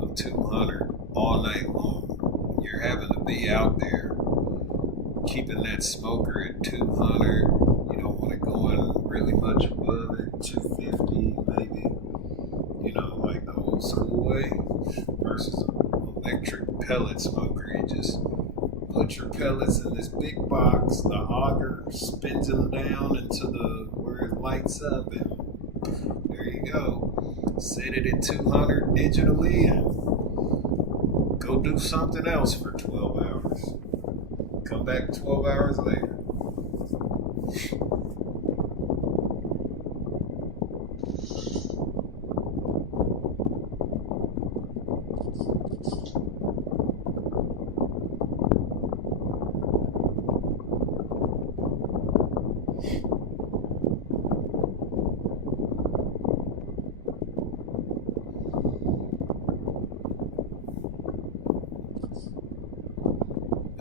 of 200 all night long. You're having to be out there keeping that smoker at 200. You don't want it going really much above it, 250 maybe. You know, like the old school way versus an electric pellet smoker. You just put your pellets in this big box. The auger spins them down into the where it lights up, and there you go. Set it at 200 digitally and go do something else for 12 hours. Come back 12 hours later.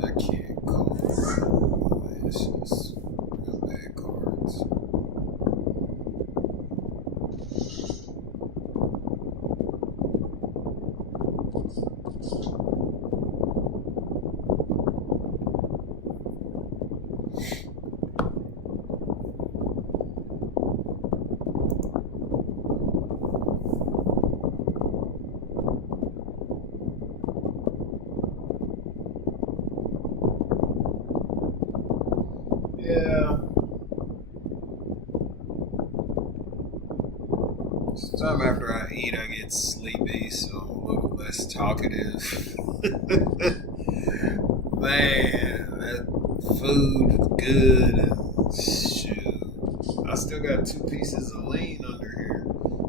I can't call it. It's just real bad cards. Yeah. Sometime after I eat, I get sleepy, so I'm a little less talkative. Man, that food is good. And shoot, I still got 2 pieces of lean under here.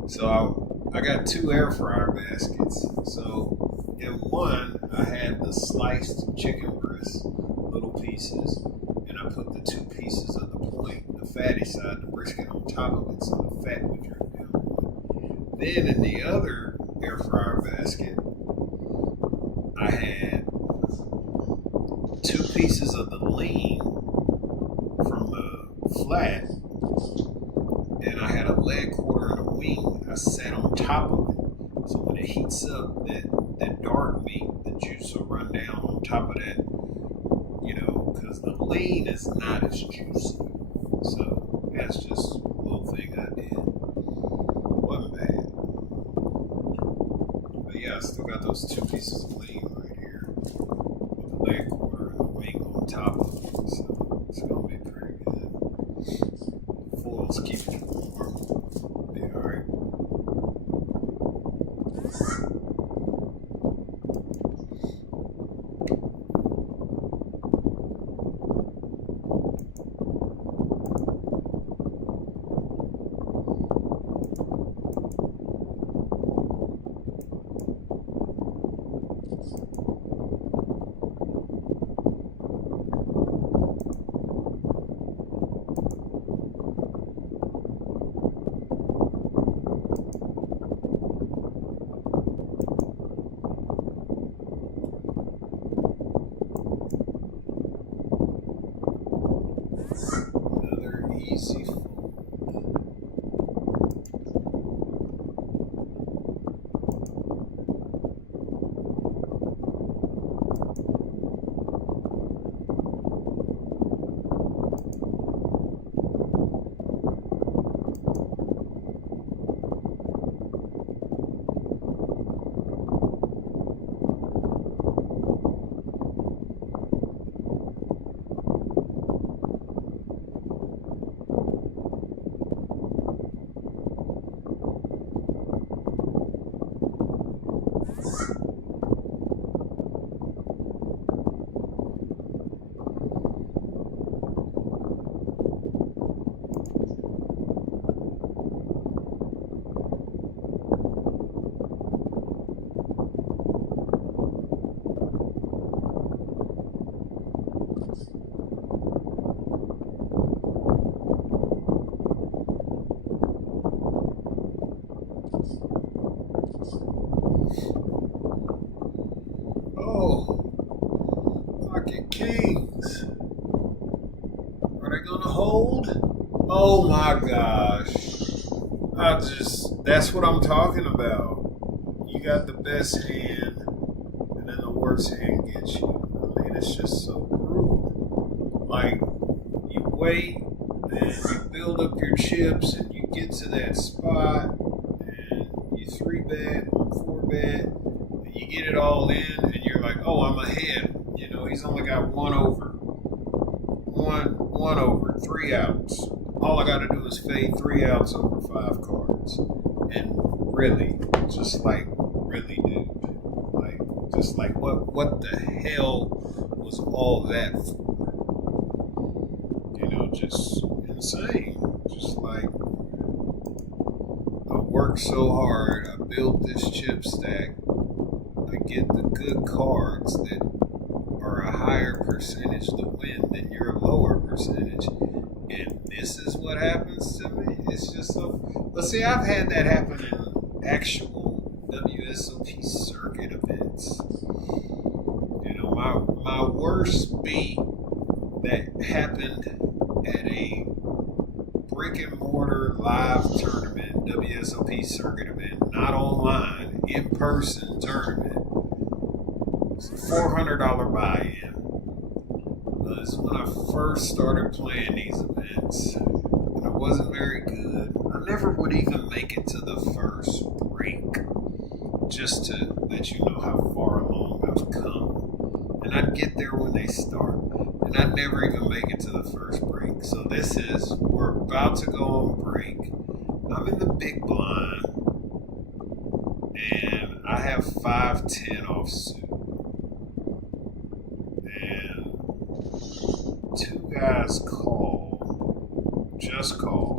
So I got 2 air fryer baskets. So in one, I had the sliced chicken breast, little pieces, and I put the 2 pieces of the point, the fatty side, the brisket on top of it, so the fat would drip down. Then in the other air fryer basket, I had 2 pieces of the lean from the flat, and I had a leg quarter and a wing. I sat on top of it, so when it heats up, that dark meat, the juice will run down on top of that. You know, because the lean is not as juicy. So that's just a little thing I did. Wasn't bad. But yeah, I still got those 2 pieces of lean right here with the leg quarter and the wing on top of it. So it's going to be pretty good. Foil's keeping it warm. Be alright. Another easy fold. Oh, pocket kings. Are they gonna hold? Oh my gosh. That's what I'm talking about. You got the best hand, and then the worst hand gets you. I mean, it's just so brutal. like you wait and you build up your chips and you get to that spot and you 3-bet, 4-bet, and you get it all in and you're like, oh, I'm ahead. You know, he's only got one over, 3 outs. All I got to do is fade 3 outs over 5 cards. And really, really, dude, like, just like, what the hell was all that for? You know, just insane. Just like, I worked so hard, I built this chip stack, I get the good cards that are a higher percentage to win than your lower percentage, and this is what happens to me. It's just so. But see, I've had that happen in actual WSOP circuit events. You know, my worst beat that happened at a brick and mortar live tournament, WSOP circuit event, not online, in person tournament. It's a $400 buy-in. This is when I first started playing these events, and I wasn't very good. I never would even make it to the first break, just to let you know how far along I've come. And I'd get there when they start, and I'd never even make it to the first break. So this is, we're about to go on break. I'm in the big blind, and I have 5-10 offsuit. And 2 guys just call.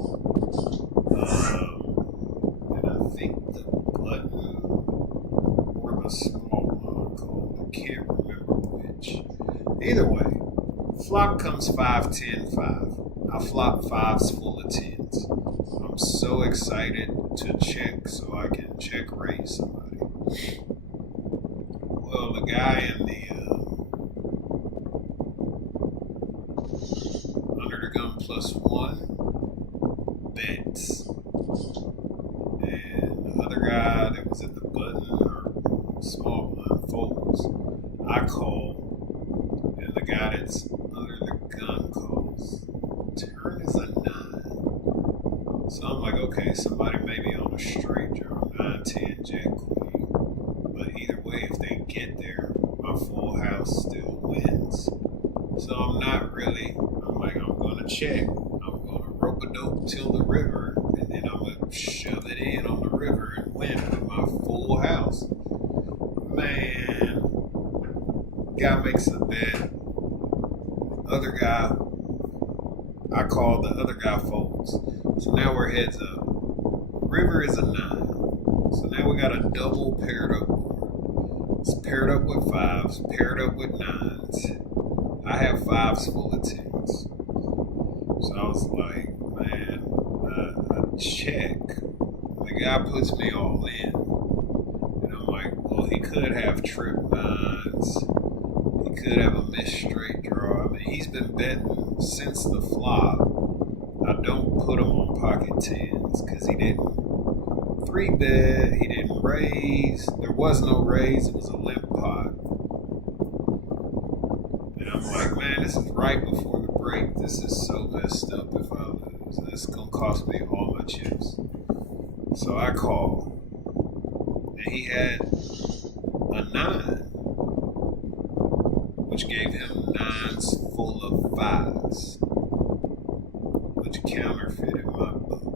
And I think the button or the small blind called. I can't remember which. Either way, flop comes 5-10-5. I flop 5s full of 10s. I'm so excited to check so I can check raise somebody. Well, the guy in the under the gun +1 bets, and the other guy that was at the button or small blind folds. I call, and the guy that's under the gun calls. Turn is a 9. So I'm like, okay, somebody may be on a straight draw, 9-10, Jack Queen. But either way, if they get there, my full house still wins. So I'm not really, I'm like, I'm going to check. I'm going to rope-a-dope till the river, and then I'm going to shove it in on the river and win with my full house. Man, guy makes a bet. Other guy, I call, the other guy folds. So now we're heads up. River is a 9. So now we got a double paired up board. It's paired up with 5s, paired up with 9s. I have 5s full of 10s. So I was like, man, I check. The guy puts me all in. And I'm like, well, he could have trip 9s. He could have a missed straight draw. I mean, he's been betting since the flop. I don't put him on pocket 10s because he didn't 3-bet, he didn't raise. There was no raise, it was a limp pot. And I'm like, man, this is right before the break. This is so messed up if I lose. This is going to cost me all my chips. So I call. And he had a 9, which gave him 9s full of 5s, which counterfeited my boat.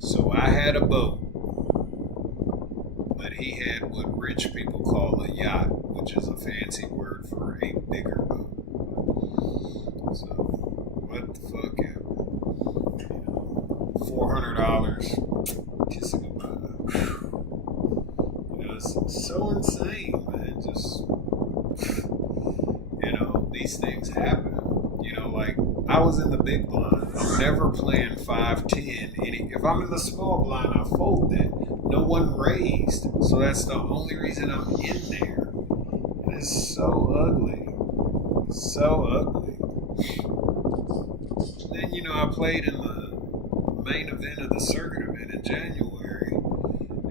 So I had a boat, but he had what rich people call a yacht, which is a fancy word for a bigger boat. So, what the fuck, yeah. $400, kiss it goodbye. You know, it's so insane, man. Just, you know, these things happen. You know, like, I was in the big blind. I'm never playing 5-10. If I'm in the small blind, I fold that. No one raised. So that's the only reason I'm in there. And it's so ugly. So ugly. Then, you know, I played in the main event of the circuit event in January.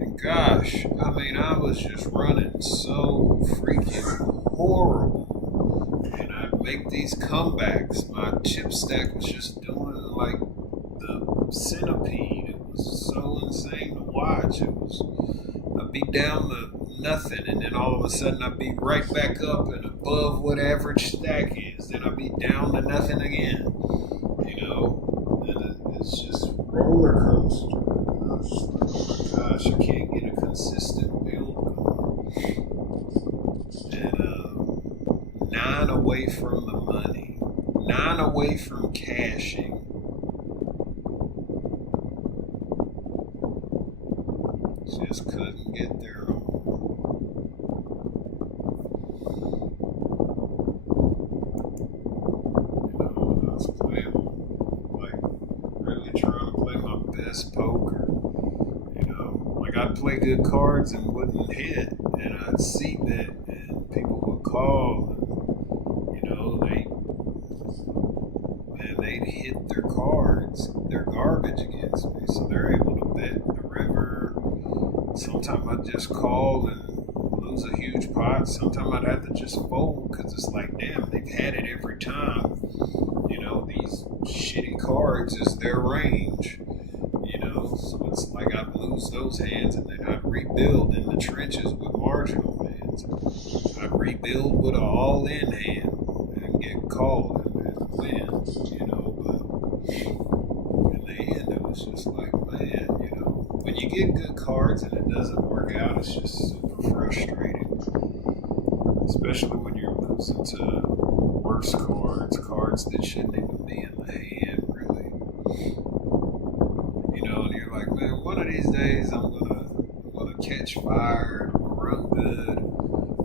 And gosh, I mean, I was just running so freaking horrible. And I'd make these comebacks. My chip stack was just doing like the centipede. It was so insane to watch. I'd be down to nothing, and then all of a sudden I'd be right back up and above what average stack is. Then I'd be down to nothing again. And it's just roller coaster. I was just like, oh my gosh, I can't get a consistent build going. And 9 away from the money, 9 away from cashing. Just couldn't get there no more. I was playing, like, really trying to play my best poker. Like I'd play good cards and wouldn't hit, and I'd see that, and people would call, and they'd hit their cards, they're garbage against me, so they're able to bet the river. Sometimes I'd just call and lose a huge pot. Sometimes I'd have to just fold because it's like, damn, they've had it every time. These shitty cards is their range. So it's like I'd lose those hands and then I'd rebuild in the trenches with marginal hands. I'd rebuild with an all-in hand and get called and win, but in the end it was just like, man, when you get good cards and it doesn't work out, it's just super frustrating. Especially when you're losing to worse cards that shouldn't even be in the hand, really. And you're like, man, one of these days I'm gonna catch fire, I'm gonna run good,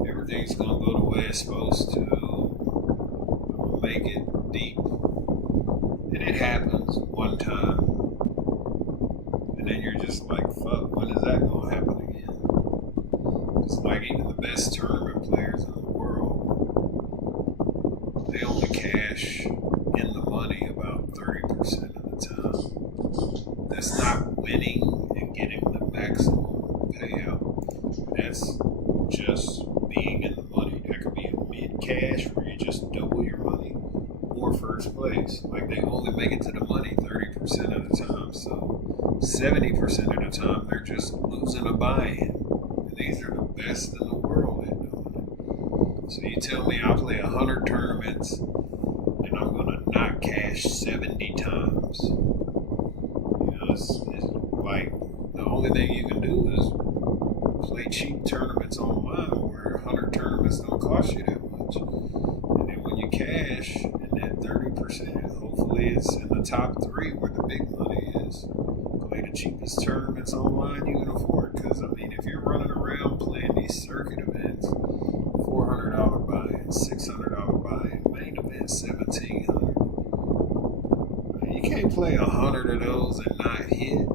everything's gonna go the way it's supposed to, I'm gonna make it deep. And it happens one time. And then you're just like, fuck, when is that gonna happen again? It's like even the best tournament players in the world, they only cash in the money about 30% of the time. That's not winning and getting the maximum payout. That's just being in the money. That could be a mid-cash where you just double your money, or first place. Like they only make it to the money 30% of the time. So 70% of the time they're just losing a buy-in. And these are the best in the world at doing it. So you tell me I play 100 tournaments and I'm gonna not cash 70 times. It's like the only thing you can do is play cheap tournaments online where 100 tournaments don't cost you that much. And then when you cash in that 30%, hopefully it's in the top 3 where the big money is. Play the cheapest tournaments online you can afford. Because, if you're running around playing these circuit events, $400 buy-in, $600 buy-in, main event $1,700. You can't play 100 of those and not hit.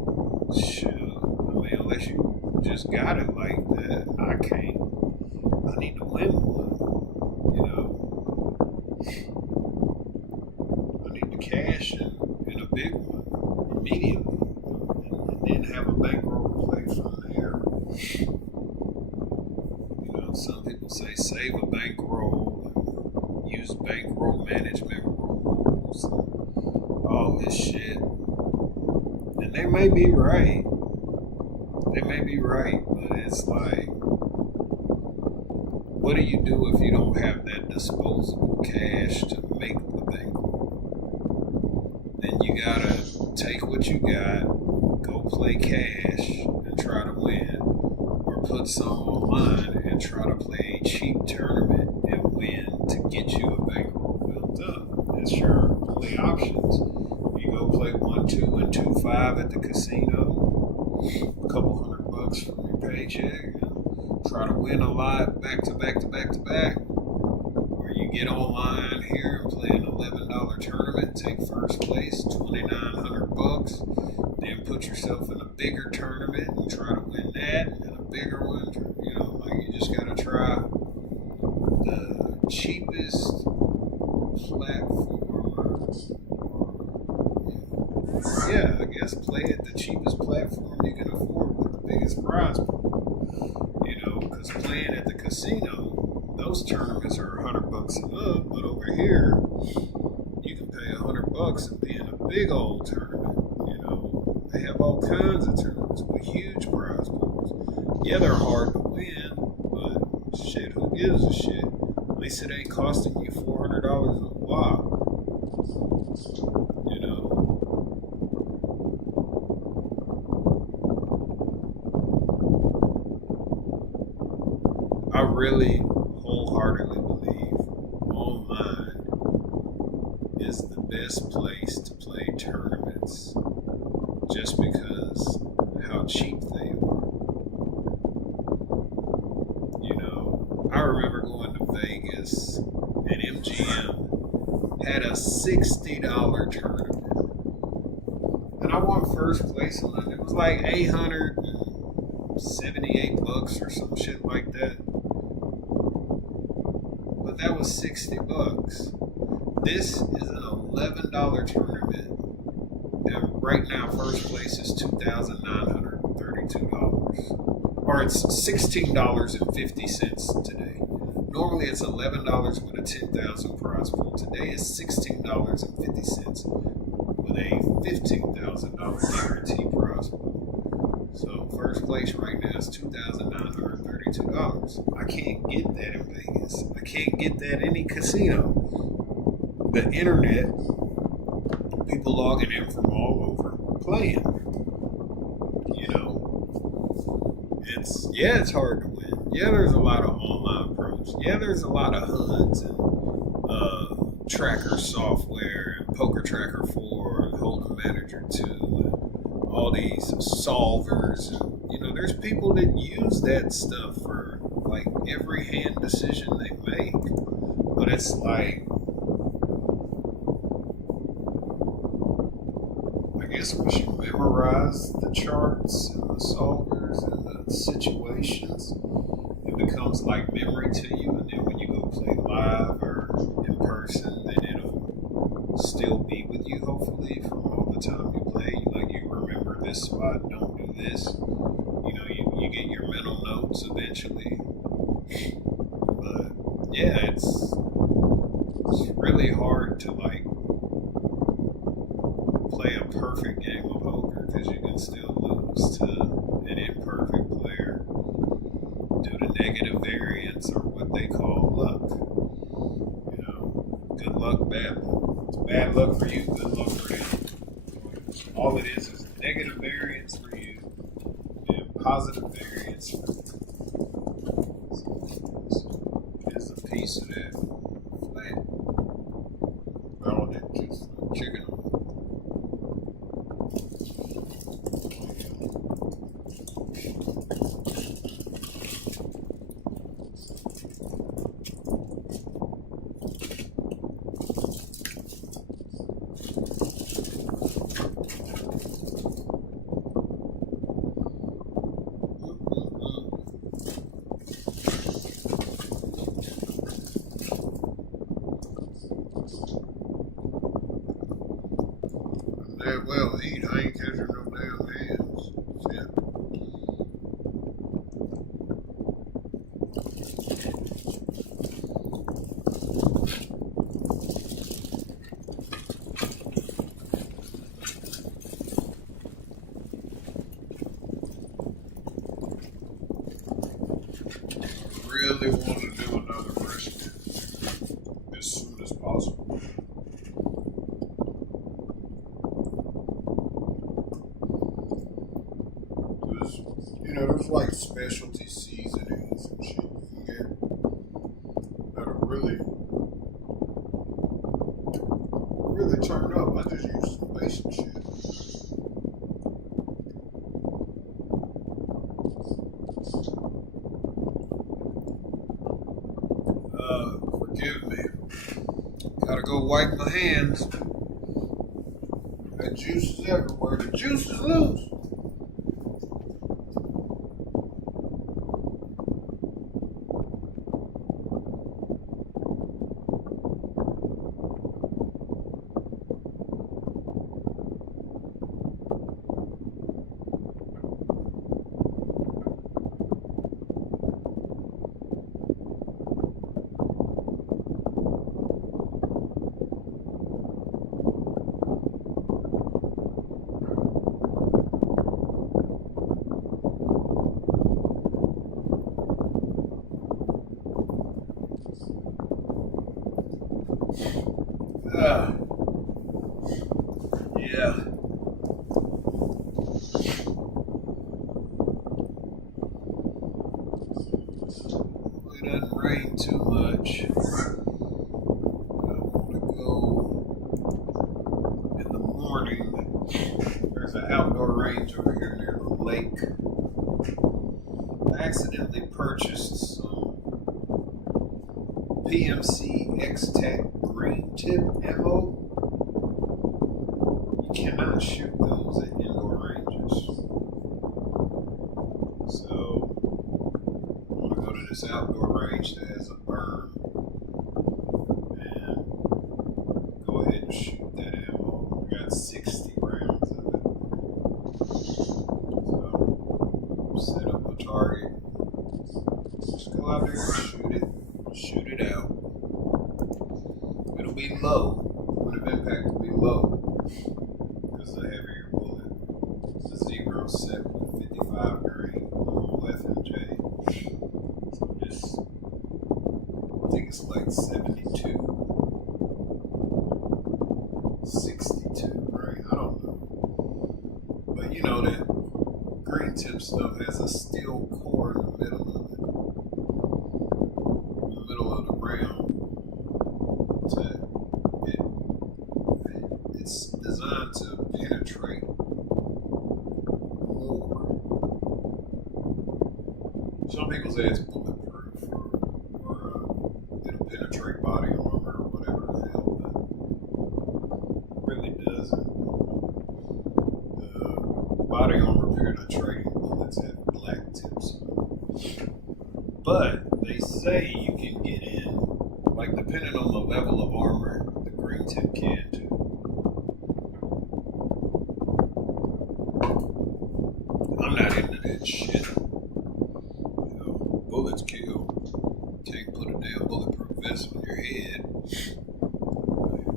Shoot. Unless you just got it like that. I can't. I need to win one. I need to cash in a big one immediately. And then have a bankroll to play from there. Some people say save a bankroll and use bankroll management rules. All this shit. And they may be right. But it's like, what do you do if you don't have that disposable cash to make the bankroll? Then you gotta take what you got, go play cash and try to win, or put some online and try to play a cheap tournament and win to get you a bankroll built up. That's your only options. You go play 1, 2, and 2, 5 at the casino, a couple $100 from your paycheck, and try to win a lot back to back to back to back. Or you get online here and play an $11 tournament, take first place, $2,900, then put yourself in a bigger tournament and try to win that, and a bigger one. You just gotta try the cheapest platform. I guess play at the cheapest platform you can afford with the biggest prize pool. Because playing at the casino, those tournaments are $100 $100 and up, but over here you can pay $100 and be in a big old tournament. You know, they have all kinds of tournaments with huge prize pools. Yeah, they're hard to win, but shit, who gives a shit? At least it ain't costing you $400 a while. You know, I really wholeheartedly believe online is the best place to play tournaments just because how cheap they are. You know, I remember going to Vegas and MGM had a $60 tournament. And I won first place in it. It was like $878 or some shit like that. But that was $60. This is an $11 tournament. And right now, first place is $2,932. Or it's $16.50 today. Normally it's $11 with a $10,000 prize pool. Today is $16.50 with a $15,000 guarantee prize pool. So first place right now is $2,932. I can't get that in Vegas. I can't get that in any casino. The internet, people logging in from all over playing. You know, it's hard to win. Yeah, there's a lot of online pros. Yeah, there's a lot of HUDs and tracker software and Poker Tracker 4 and Hold'em Manager 2 and all these solvers. And, you know, there's people that use that stuff for like every hand decision they make. But it's like, I guess once you memorize the charts and the solvers and the situations, it becomes like memory to you. And then when you go play live or in person, then it'll still be with you, hopefully, from all the time you play. Like, you remember this spot, don't do this. You know, you get your mental notes eventually. But yeah, it's really hard to like play a perfect game of poker because you can still lose to an imperfect player due to negative variance or what they call luck. You know, good luck, bad luck. It's bad luck for you, good luck for them. All it is negative variance for you and positive variance for them. Here's a piece of that flat. All that just chicken. That well eat, I ain't catching no damn hands. Shit. I really want to do another brisket as soon as possible. You know, there's like specialty seasonings and shit you can get that are really turn up. I just use some basic shit. Forgive me. Gotta go wipe my hands. That juice is everywhere. The juice is loose. Yeah. It doesn't rain too much. I want to go in the morning. There's an outdoor range over here near the lake. I accidentally purchased some PMC X-Tac green tip ammo. You cannot shoot those at indoor ranges. So I'm going to go to this outdoor range that has a berm and go ahead and shoot that ammo. I got 60 rounds of it. So set up a target. Just go out there and shoot it out. It'll be low. The point of impact will be low because the heavier bullet. It's a 0 set with 55 grain normal FMJ. So just, I think it's like 72, 62 grain. I don't know. But you know that green tip stuff has a steel core in the middle of it. In the middle of the round. It's designed to penetrate more. Some people say it's bulletproof or it'll penetrate body armor or whatever the hell, but it really doesn't. The body armor penetrating bullets have black tips on them. But they say you can get in, like depending on the level of armor, the green tip can too. I'm not into that shit. You know, bullets kill. Can't put a damn bulletproof vest on your head.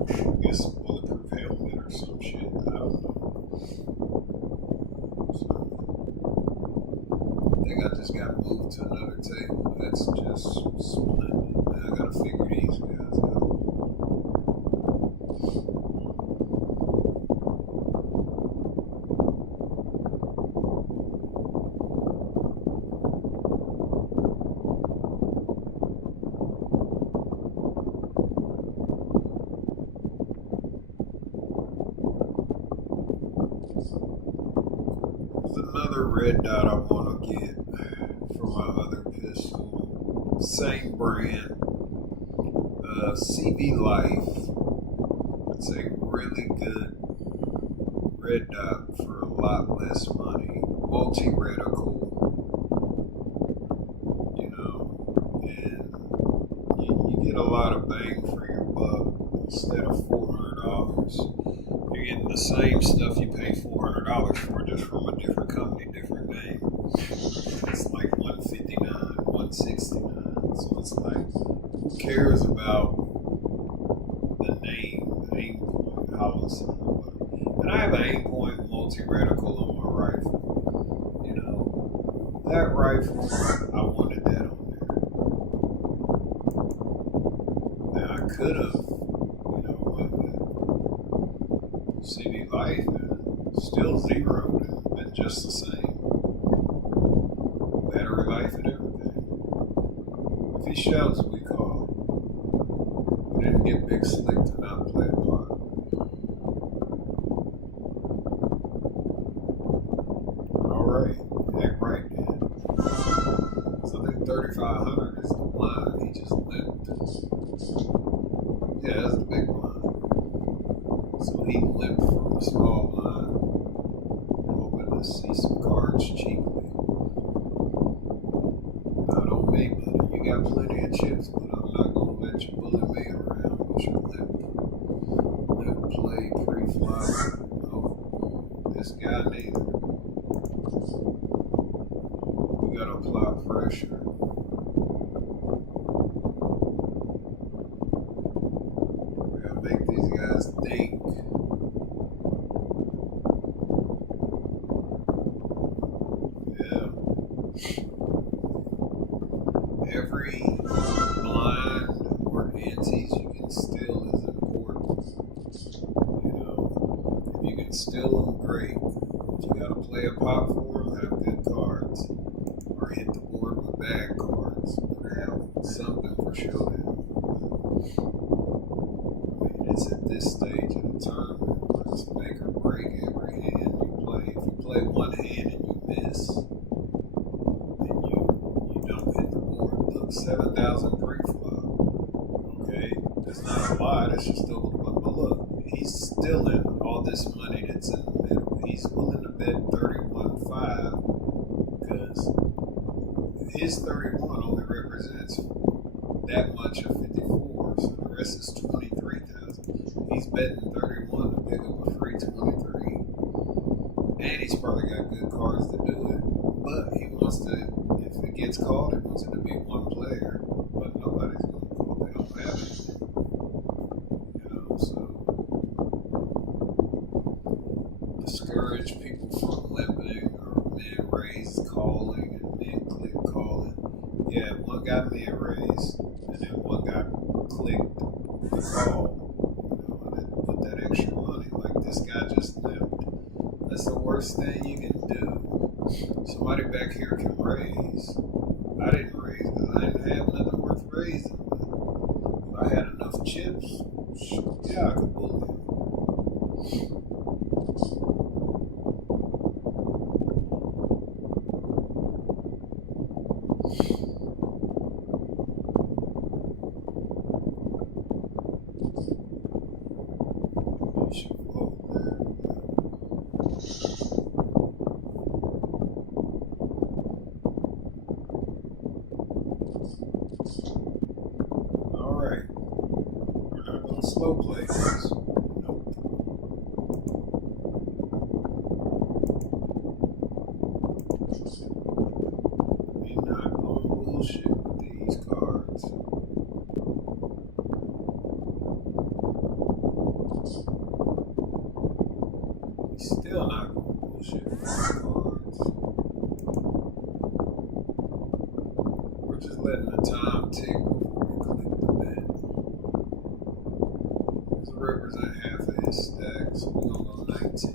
I guess a bulletproof helmet or some shit. I don't know. So, I think I just got moved to another table. That's just splendid. Now I gotta figure these guys out. There's another red dot I want to get for my other pistol. Same brand. CV Life. It's a really good red dot for a lot less money. Multi-reticle. You know, and you get a lot of bang for your buck instead of $400. You're getting the same stuff you pay $400 for, just from a different company, different name. It's like $159, $169. So it's like, who cares about the name, aim point, Hollister? And I have an aim point multi-reticle on my rifle. You know, that rifle, I wanted that on there. Now I could have, went with CV Life and still zeroed and been just the same. Battery life and everything. If he shouts, we call. We didn't get Big Slick to not play the part. Alright, act right then. So I think 3,500 is the blind. He just limped. Yeah, that's the big blind. So he limped from the small blind. I'm hoping to see some cards cheaply. Not on me, buddy. You got plenty of chips, but I'm not going to let you bully me around with your limp play pre-flop. No, this guy neither. We got to apply pressure. We got to make these guys think. Every blind or antes you can steal is important. steal them, great. If you gotta play a pop for them, have good cards. Or hit the board with bad cards. Or have something for showdown. I mean, it's at this stage of the tournament where it's make or break every hand you play. If you play one hand and you miss, then you don't hit the board. Look, 7,000 pre-flop. Okay? That's not a lot, it's just over the butt. But look, he's stealing all this money that's in the middle. He's willing to bet 31.5 because his 31 only represents that much of 54, so the rest is 23,000. He's betting 31 to pick up a free 23, and he's probably got good cards to do it. But he wants to, if it gets called, he wants it to be one player, but nobody's going to call. They don't have it. So discourage people from limping or mid raise calling and mid click calling. Yeah, one got mid raise and then one got clicked the call, and then put that extra money. Like this guy just limped. That's the worst thing you can do. Somebody back here can raise. I didn't raise because I didn't have nothing worth raising. But if I had enough chips, yeah, I could bully him. You should fold there. Alright. We're not going to slow play this. Nope. We're not going to bullshit with these cards. We're still not going to bullshit with these cards. We're just letting the time tick before we click the bet. This represent half of his stack, so we're going to go 19.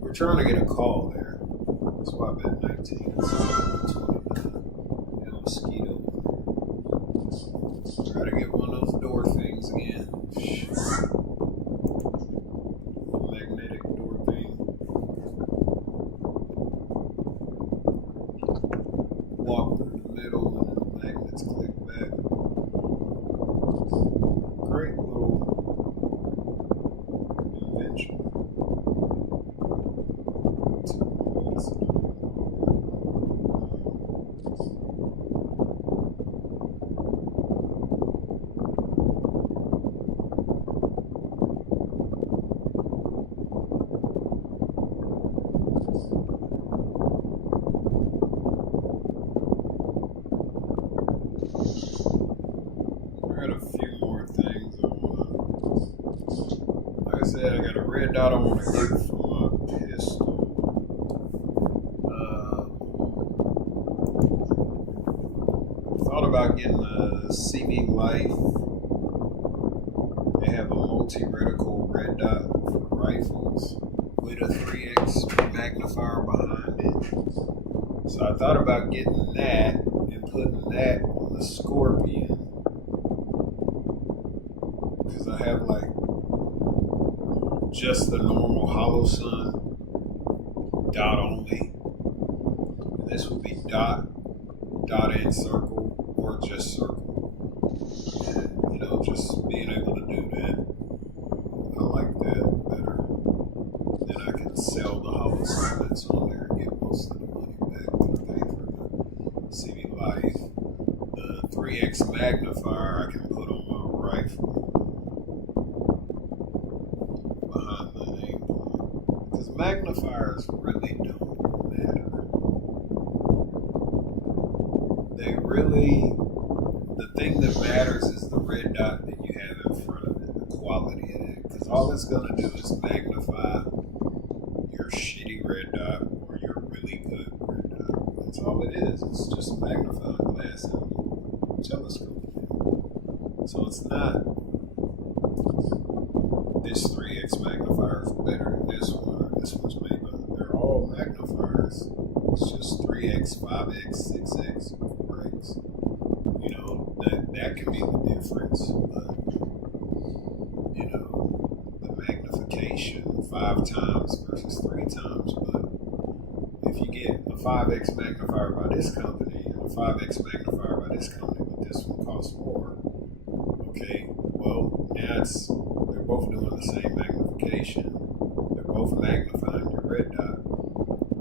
We're trying to get a call there. That's why I bet 19. So 29. And mosquito. Try to get one of those door things again. Magnetic door thing. Walk through the middle and then the magnets click back. Great little invention. I got a few more things I want to. Like I said, I got a red dot I want to get from my pistol. Thought about getting a CV Life. They have a multi-reticle red dot for rifles with a 3x magnifier behind it. So I thought about getting that and putting that on the Scorpion. Because I have like just the normal hollow sun dot only. And this would be dot and circle, or just circle. And, you know, just being able to do that, I like that better. Then I can sell the hollow sun that's on there and get most of the money back that I pay for the CV Life. The 3x magnifier I can put on my rifle behind the aim point. Because magnifiers really don't matter. They really, the thing that matters is the red dot that you have in front of it, the quality of it. Because all it's going to do is magnify your shitty red dot or your really good red dot. That's all it is. It's just a magnifying glass and a telescope. So it's not this 3x magnifier is better than this one, or this one's maybe. They're all magnifiers. It's just 3x, 5x, 6x, 4x. You know, that can be the difference. But, you know, the magnification 5 times versus 3 times. But if you get a 5x magnifier by this company and a 5x magnifier by this company, but this one costs more, okay, well, now they're both doing the same magnification. They're both magnifying your red dot.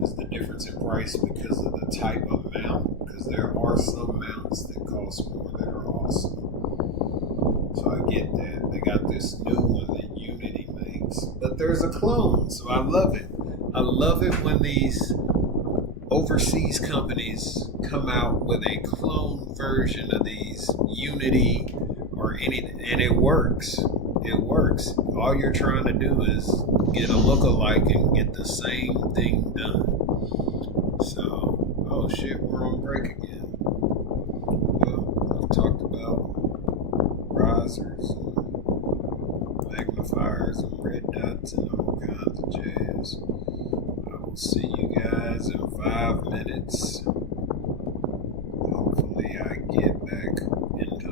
Is the difference in price because of the type of mount? Because there are some mounts that cost more that are awesome. So I get that. They got this new one that Unity makes. But there's a clone, so I love it. I love it when these overseas companies come out with a clone version of these Unity or anything, and it works. It works. All you're trying to do is get a lookalike and get the same thing done. So, oh shit, we're on break again. Well, I've talked about risers and magnifiers and red dots and all kinds of jazz. I will see you guys in 5 minutes. Hopefully I get back in time.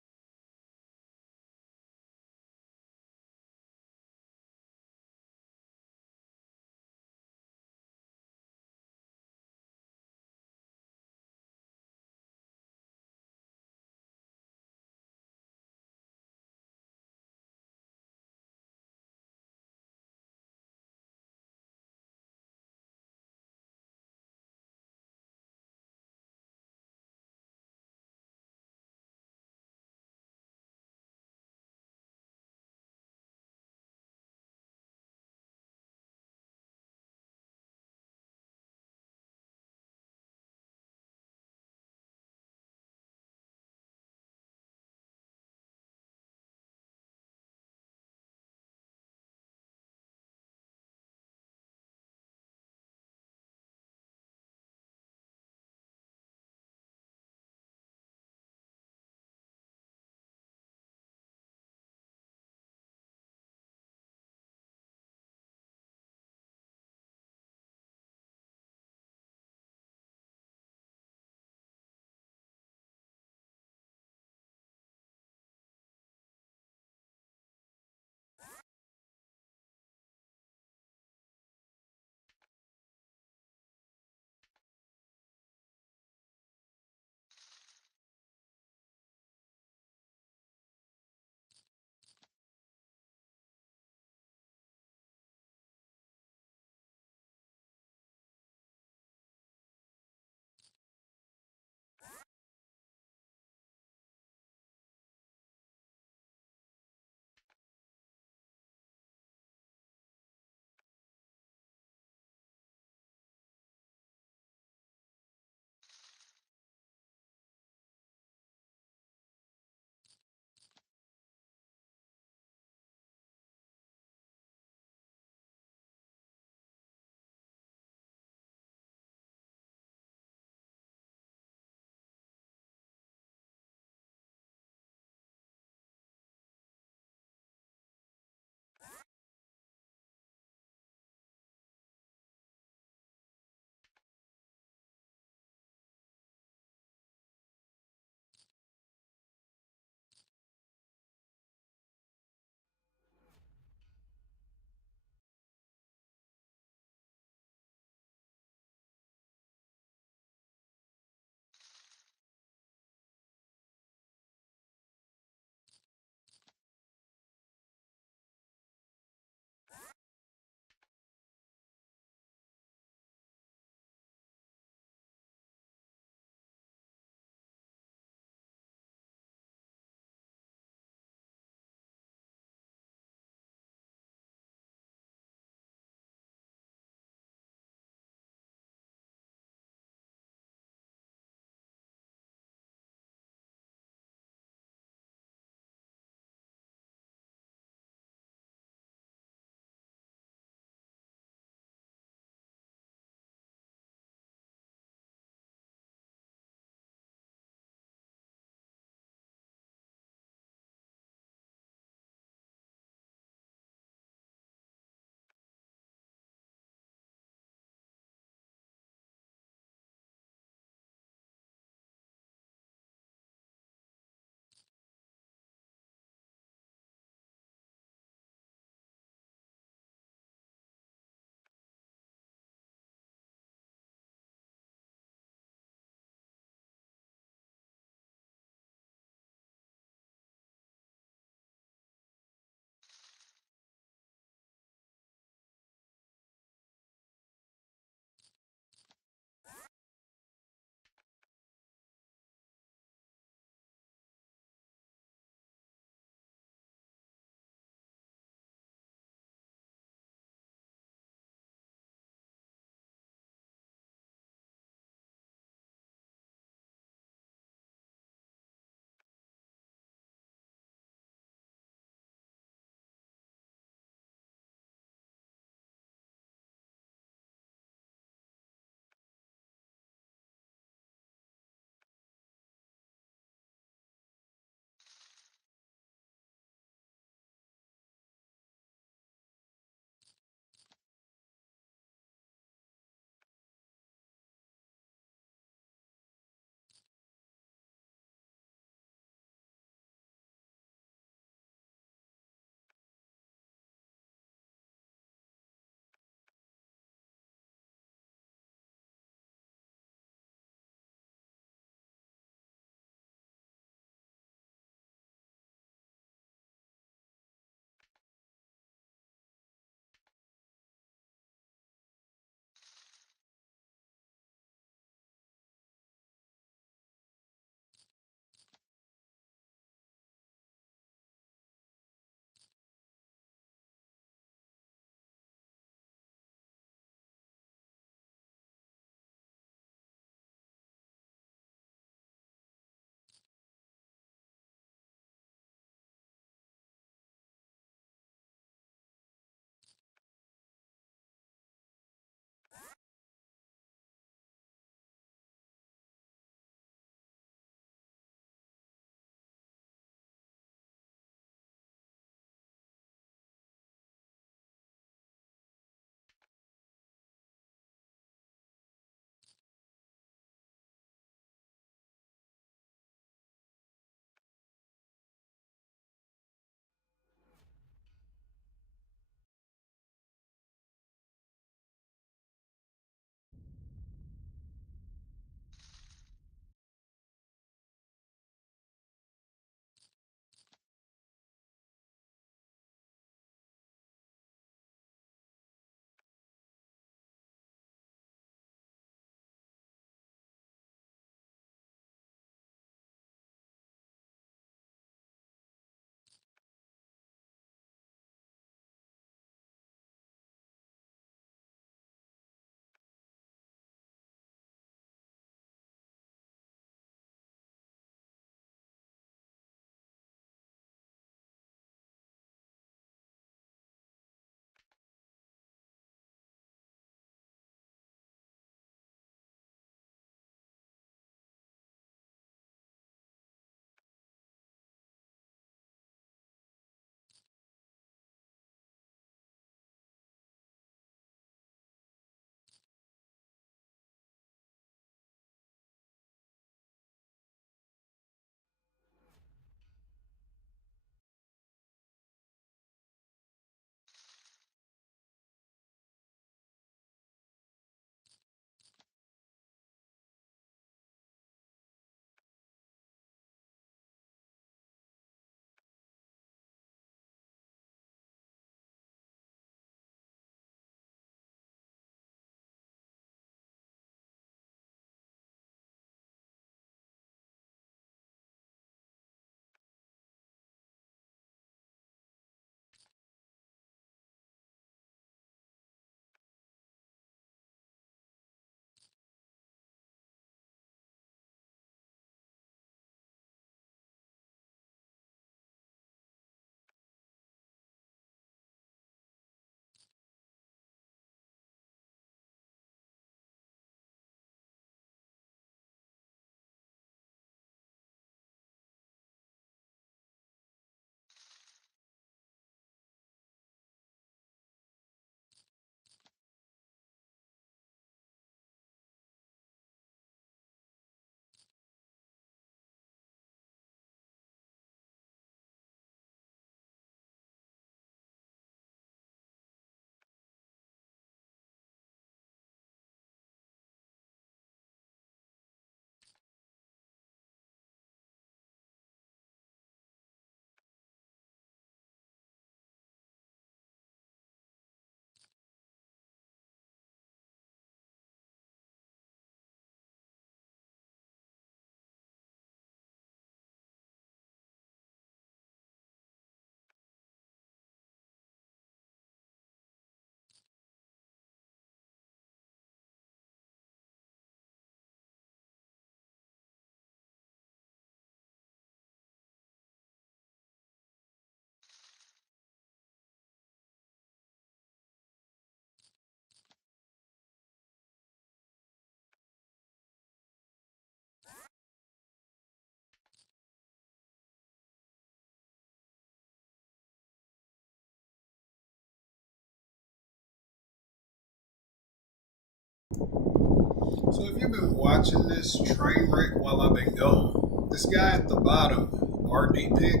So if you've been watching this train wreck while I've been gone, this guy at the bottom, RD Pick.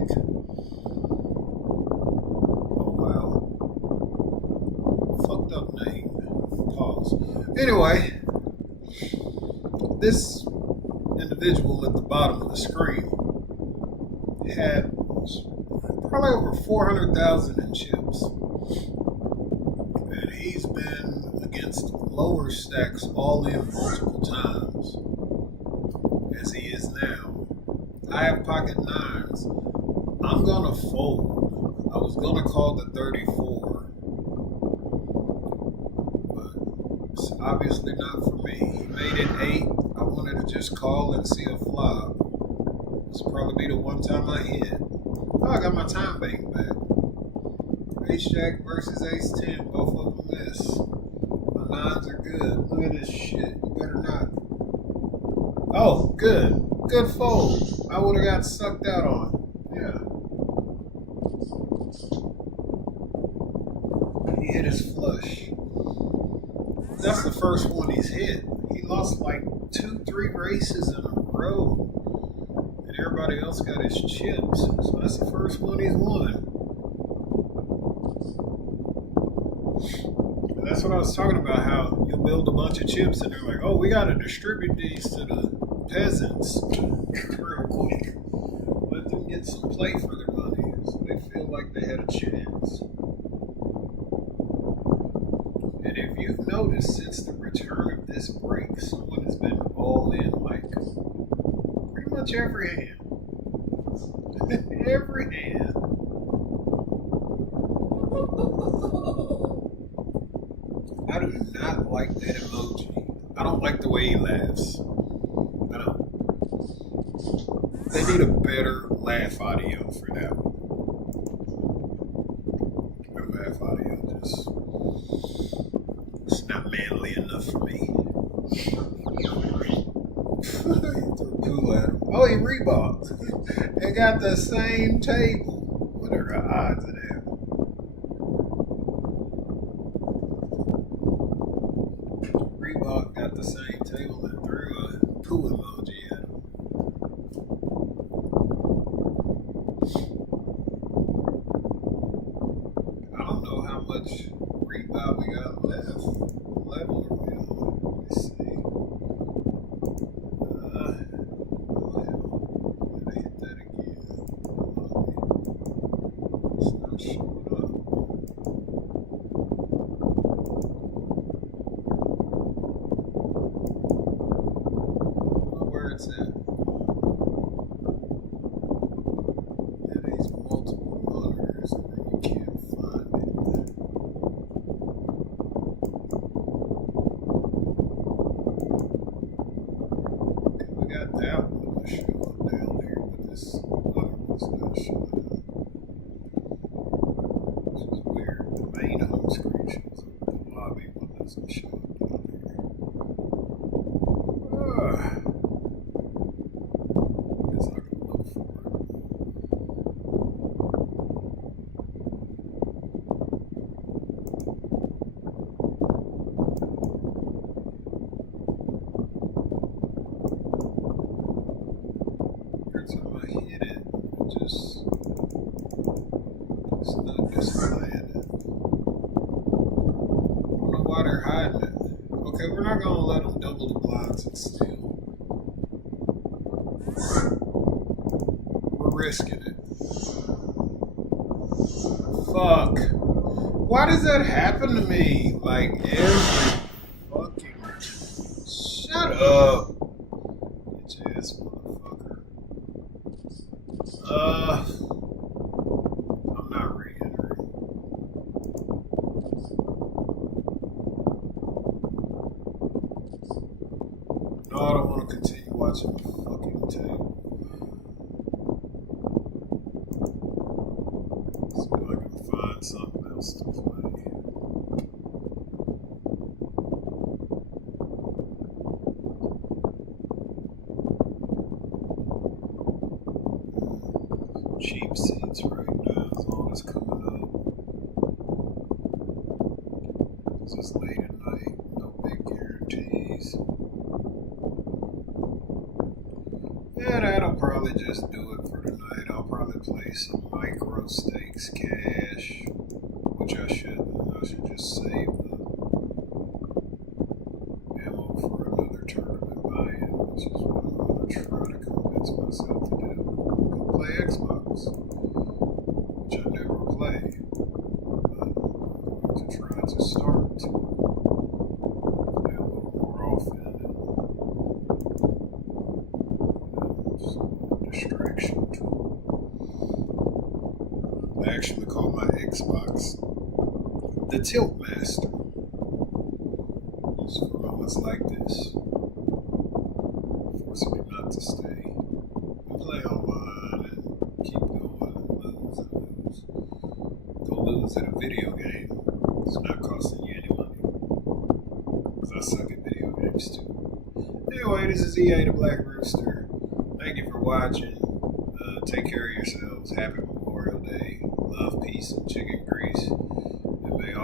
Oh wow. Fucked up name. Pause. Anyway, this individual at the bottom of the screen had probably over 400,000 in chips. And he's been against lower stacks all in multiple times, as he is now. I have pocket nines. I'm gonna fold. I was gonna call the 34, but it's obviously not for me. He made it 8. I wanted to just call and see a flop. This will probably be the one time I hit. Oh, I got my time bank back. Ace Jack versus Ace 10. Both of them miss. My nines are good. Look at this shit. You better not. Oh, good. Good fold. I would have got sucked out on. Yeah. He hit his flush. That's the first one he's hit. He lost like 2-3 races in a row. And everybody else got his chips. So that's the first one he's won. And that's what I was talking about, how you'll build a bunch of chips and they're like, oh, we got to distribute these to the peasants real quick. Let them get some play for their money so they feel like they had a chance. And if you've noticed, since the return of this break, someone has been all in like pretty much every hand. Every hand. I do not like that emoji. I don't like the way he laughs. I don't. They need a better laugh audio for that one. Their laugh audio just, it's not manly enough for me. He threw poo at him. Oh, he rebought. They got the same table. What are the odds of that? Got the same table and threw a poo emoji at him. I don't know how much rebound we got left. What level are we on? Let me see. Oh hell. Gotta hit that again. It's not showing up. It's at. Yeah, these multiple monitors and you can't find it. Okay, we got that one to show up down here, but this other one's not showing up. Which is weird. The main home screen shows up, but the lobby one doesn't show up down here. Every time I hit it, it's not displaying it. I don't know why they're hiding it. Okay, we're not gonna let them double the blinds and steal. We're risking it. Fuck. Why does that happen to me? Like every fucking. Shut up. Bitch ass motherfucker. I'm not re-entering. No, I don't want to continue watching the fucking tape. See if I can find something else to play. Cheap seats right now is all that's coming up. It's just late at night, no big guarantee. play some micro stakes cash, which I shouldn't. I should just save the ammo for another tournament buy-in, which is what I'm going to try to convince myself to do. Go play Xbox, which I never play, but I'm going to try to start to play a little more often and just a distraction tool. I actually call my Xbox the Tilt Master. Just for moments like this, forcing me not to stay and play online and keep going and lose and lose. Go lose at a video game. It's not costing you any money. Because I suck at video games too. Anyway, this is EA the Black Rooster. Thank you for watching. Take care of yourselves. Happy Memorial Day. Love, peace, and chicken grease. And may all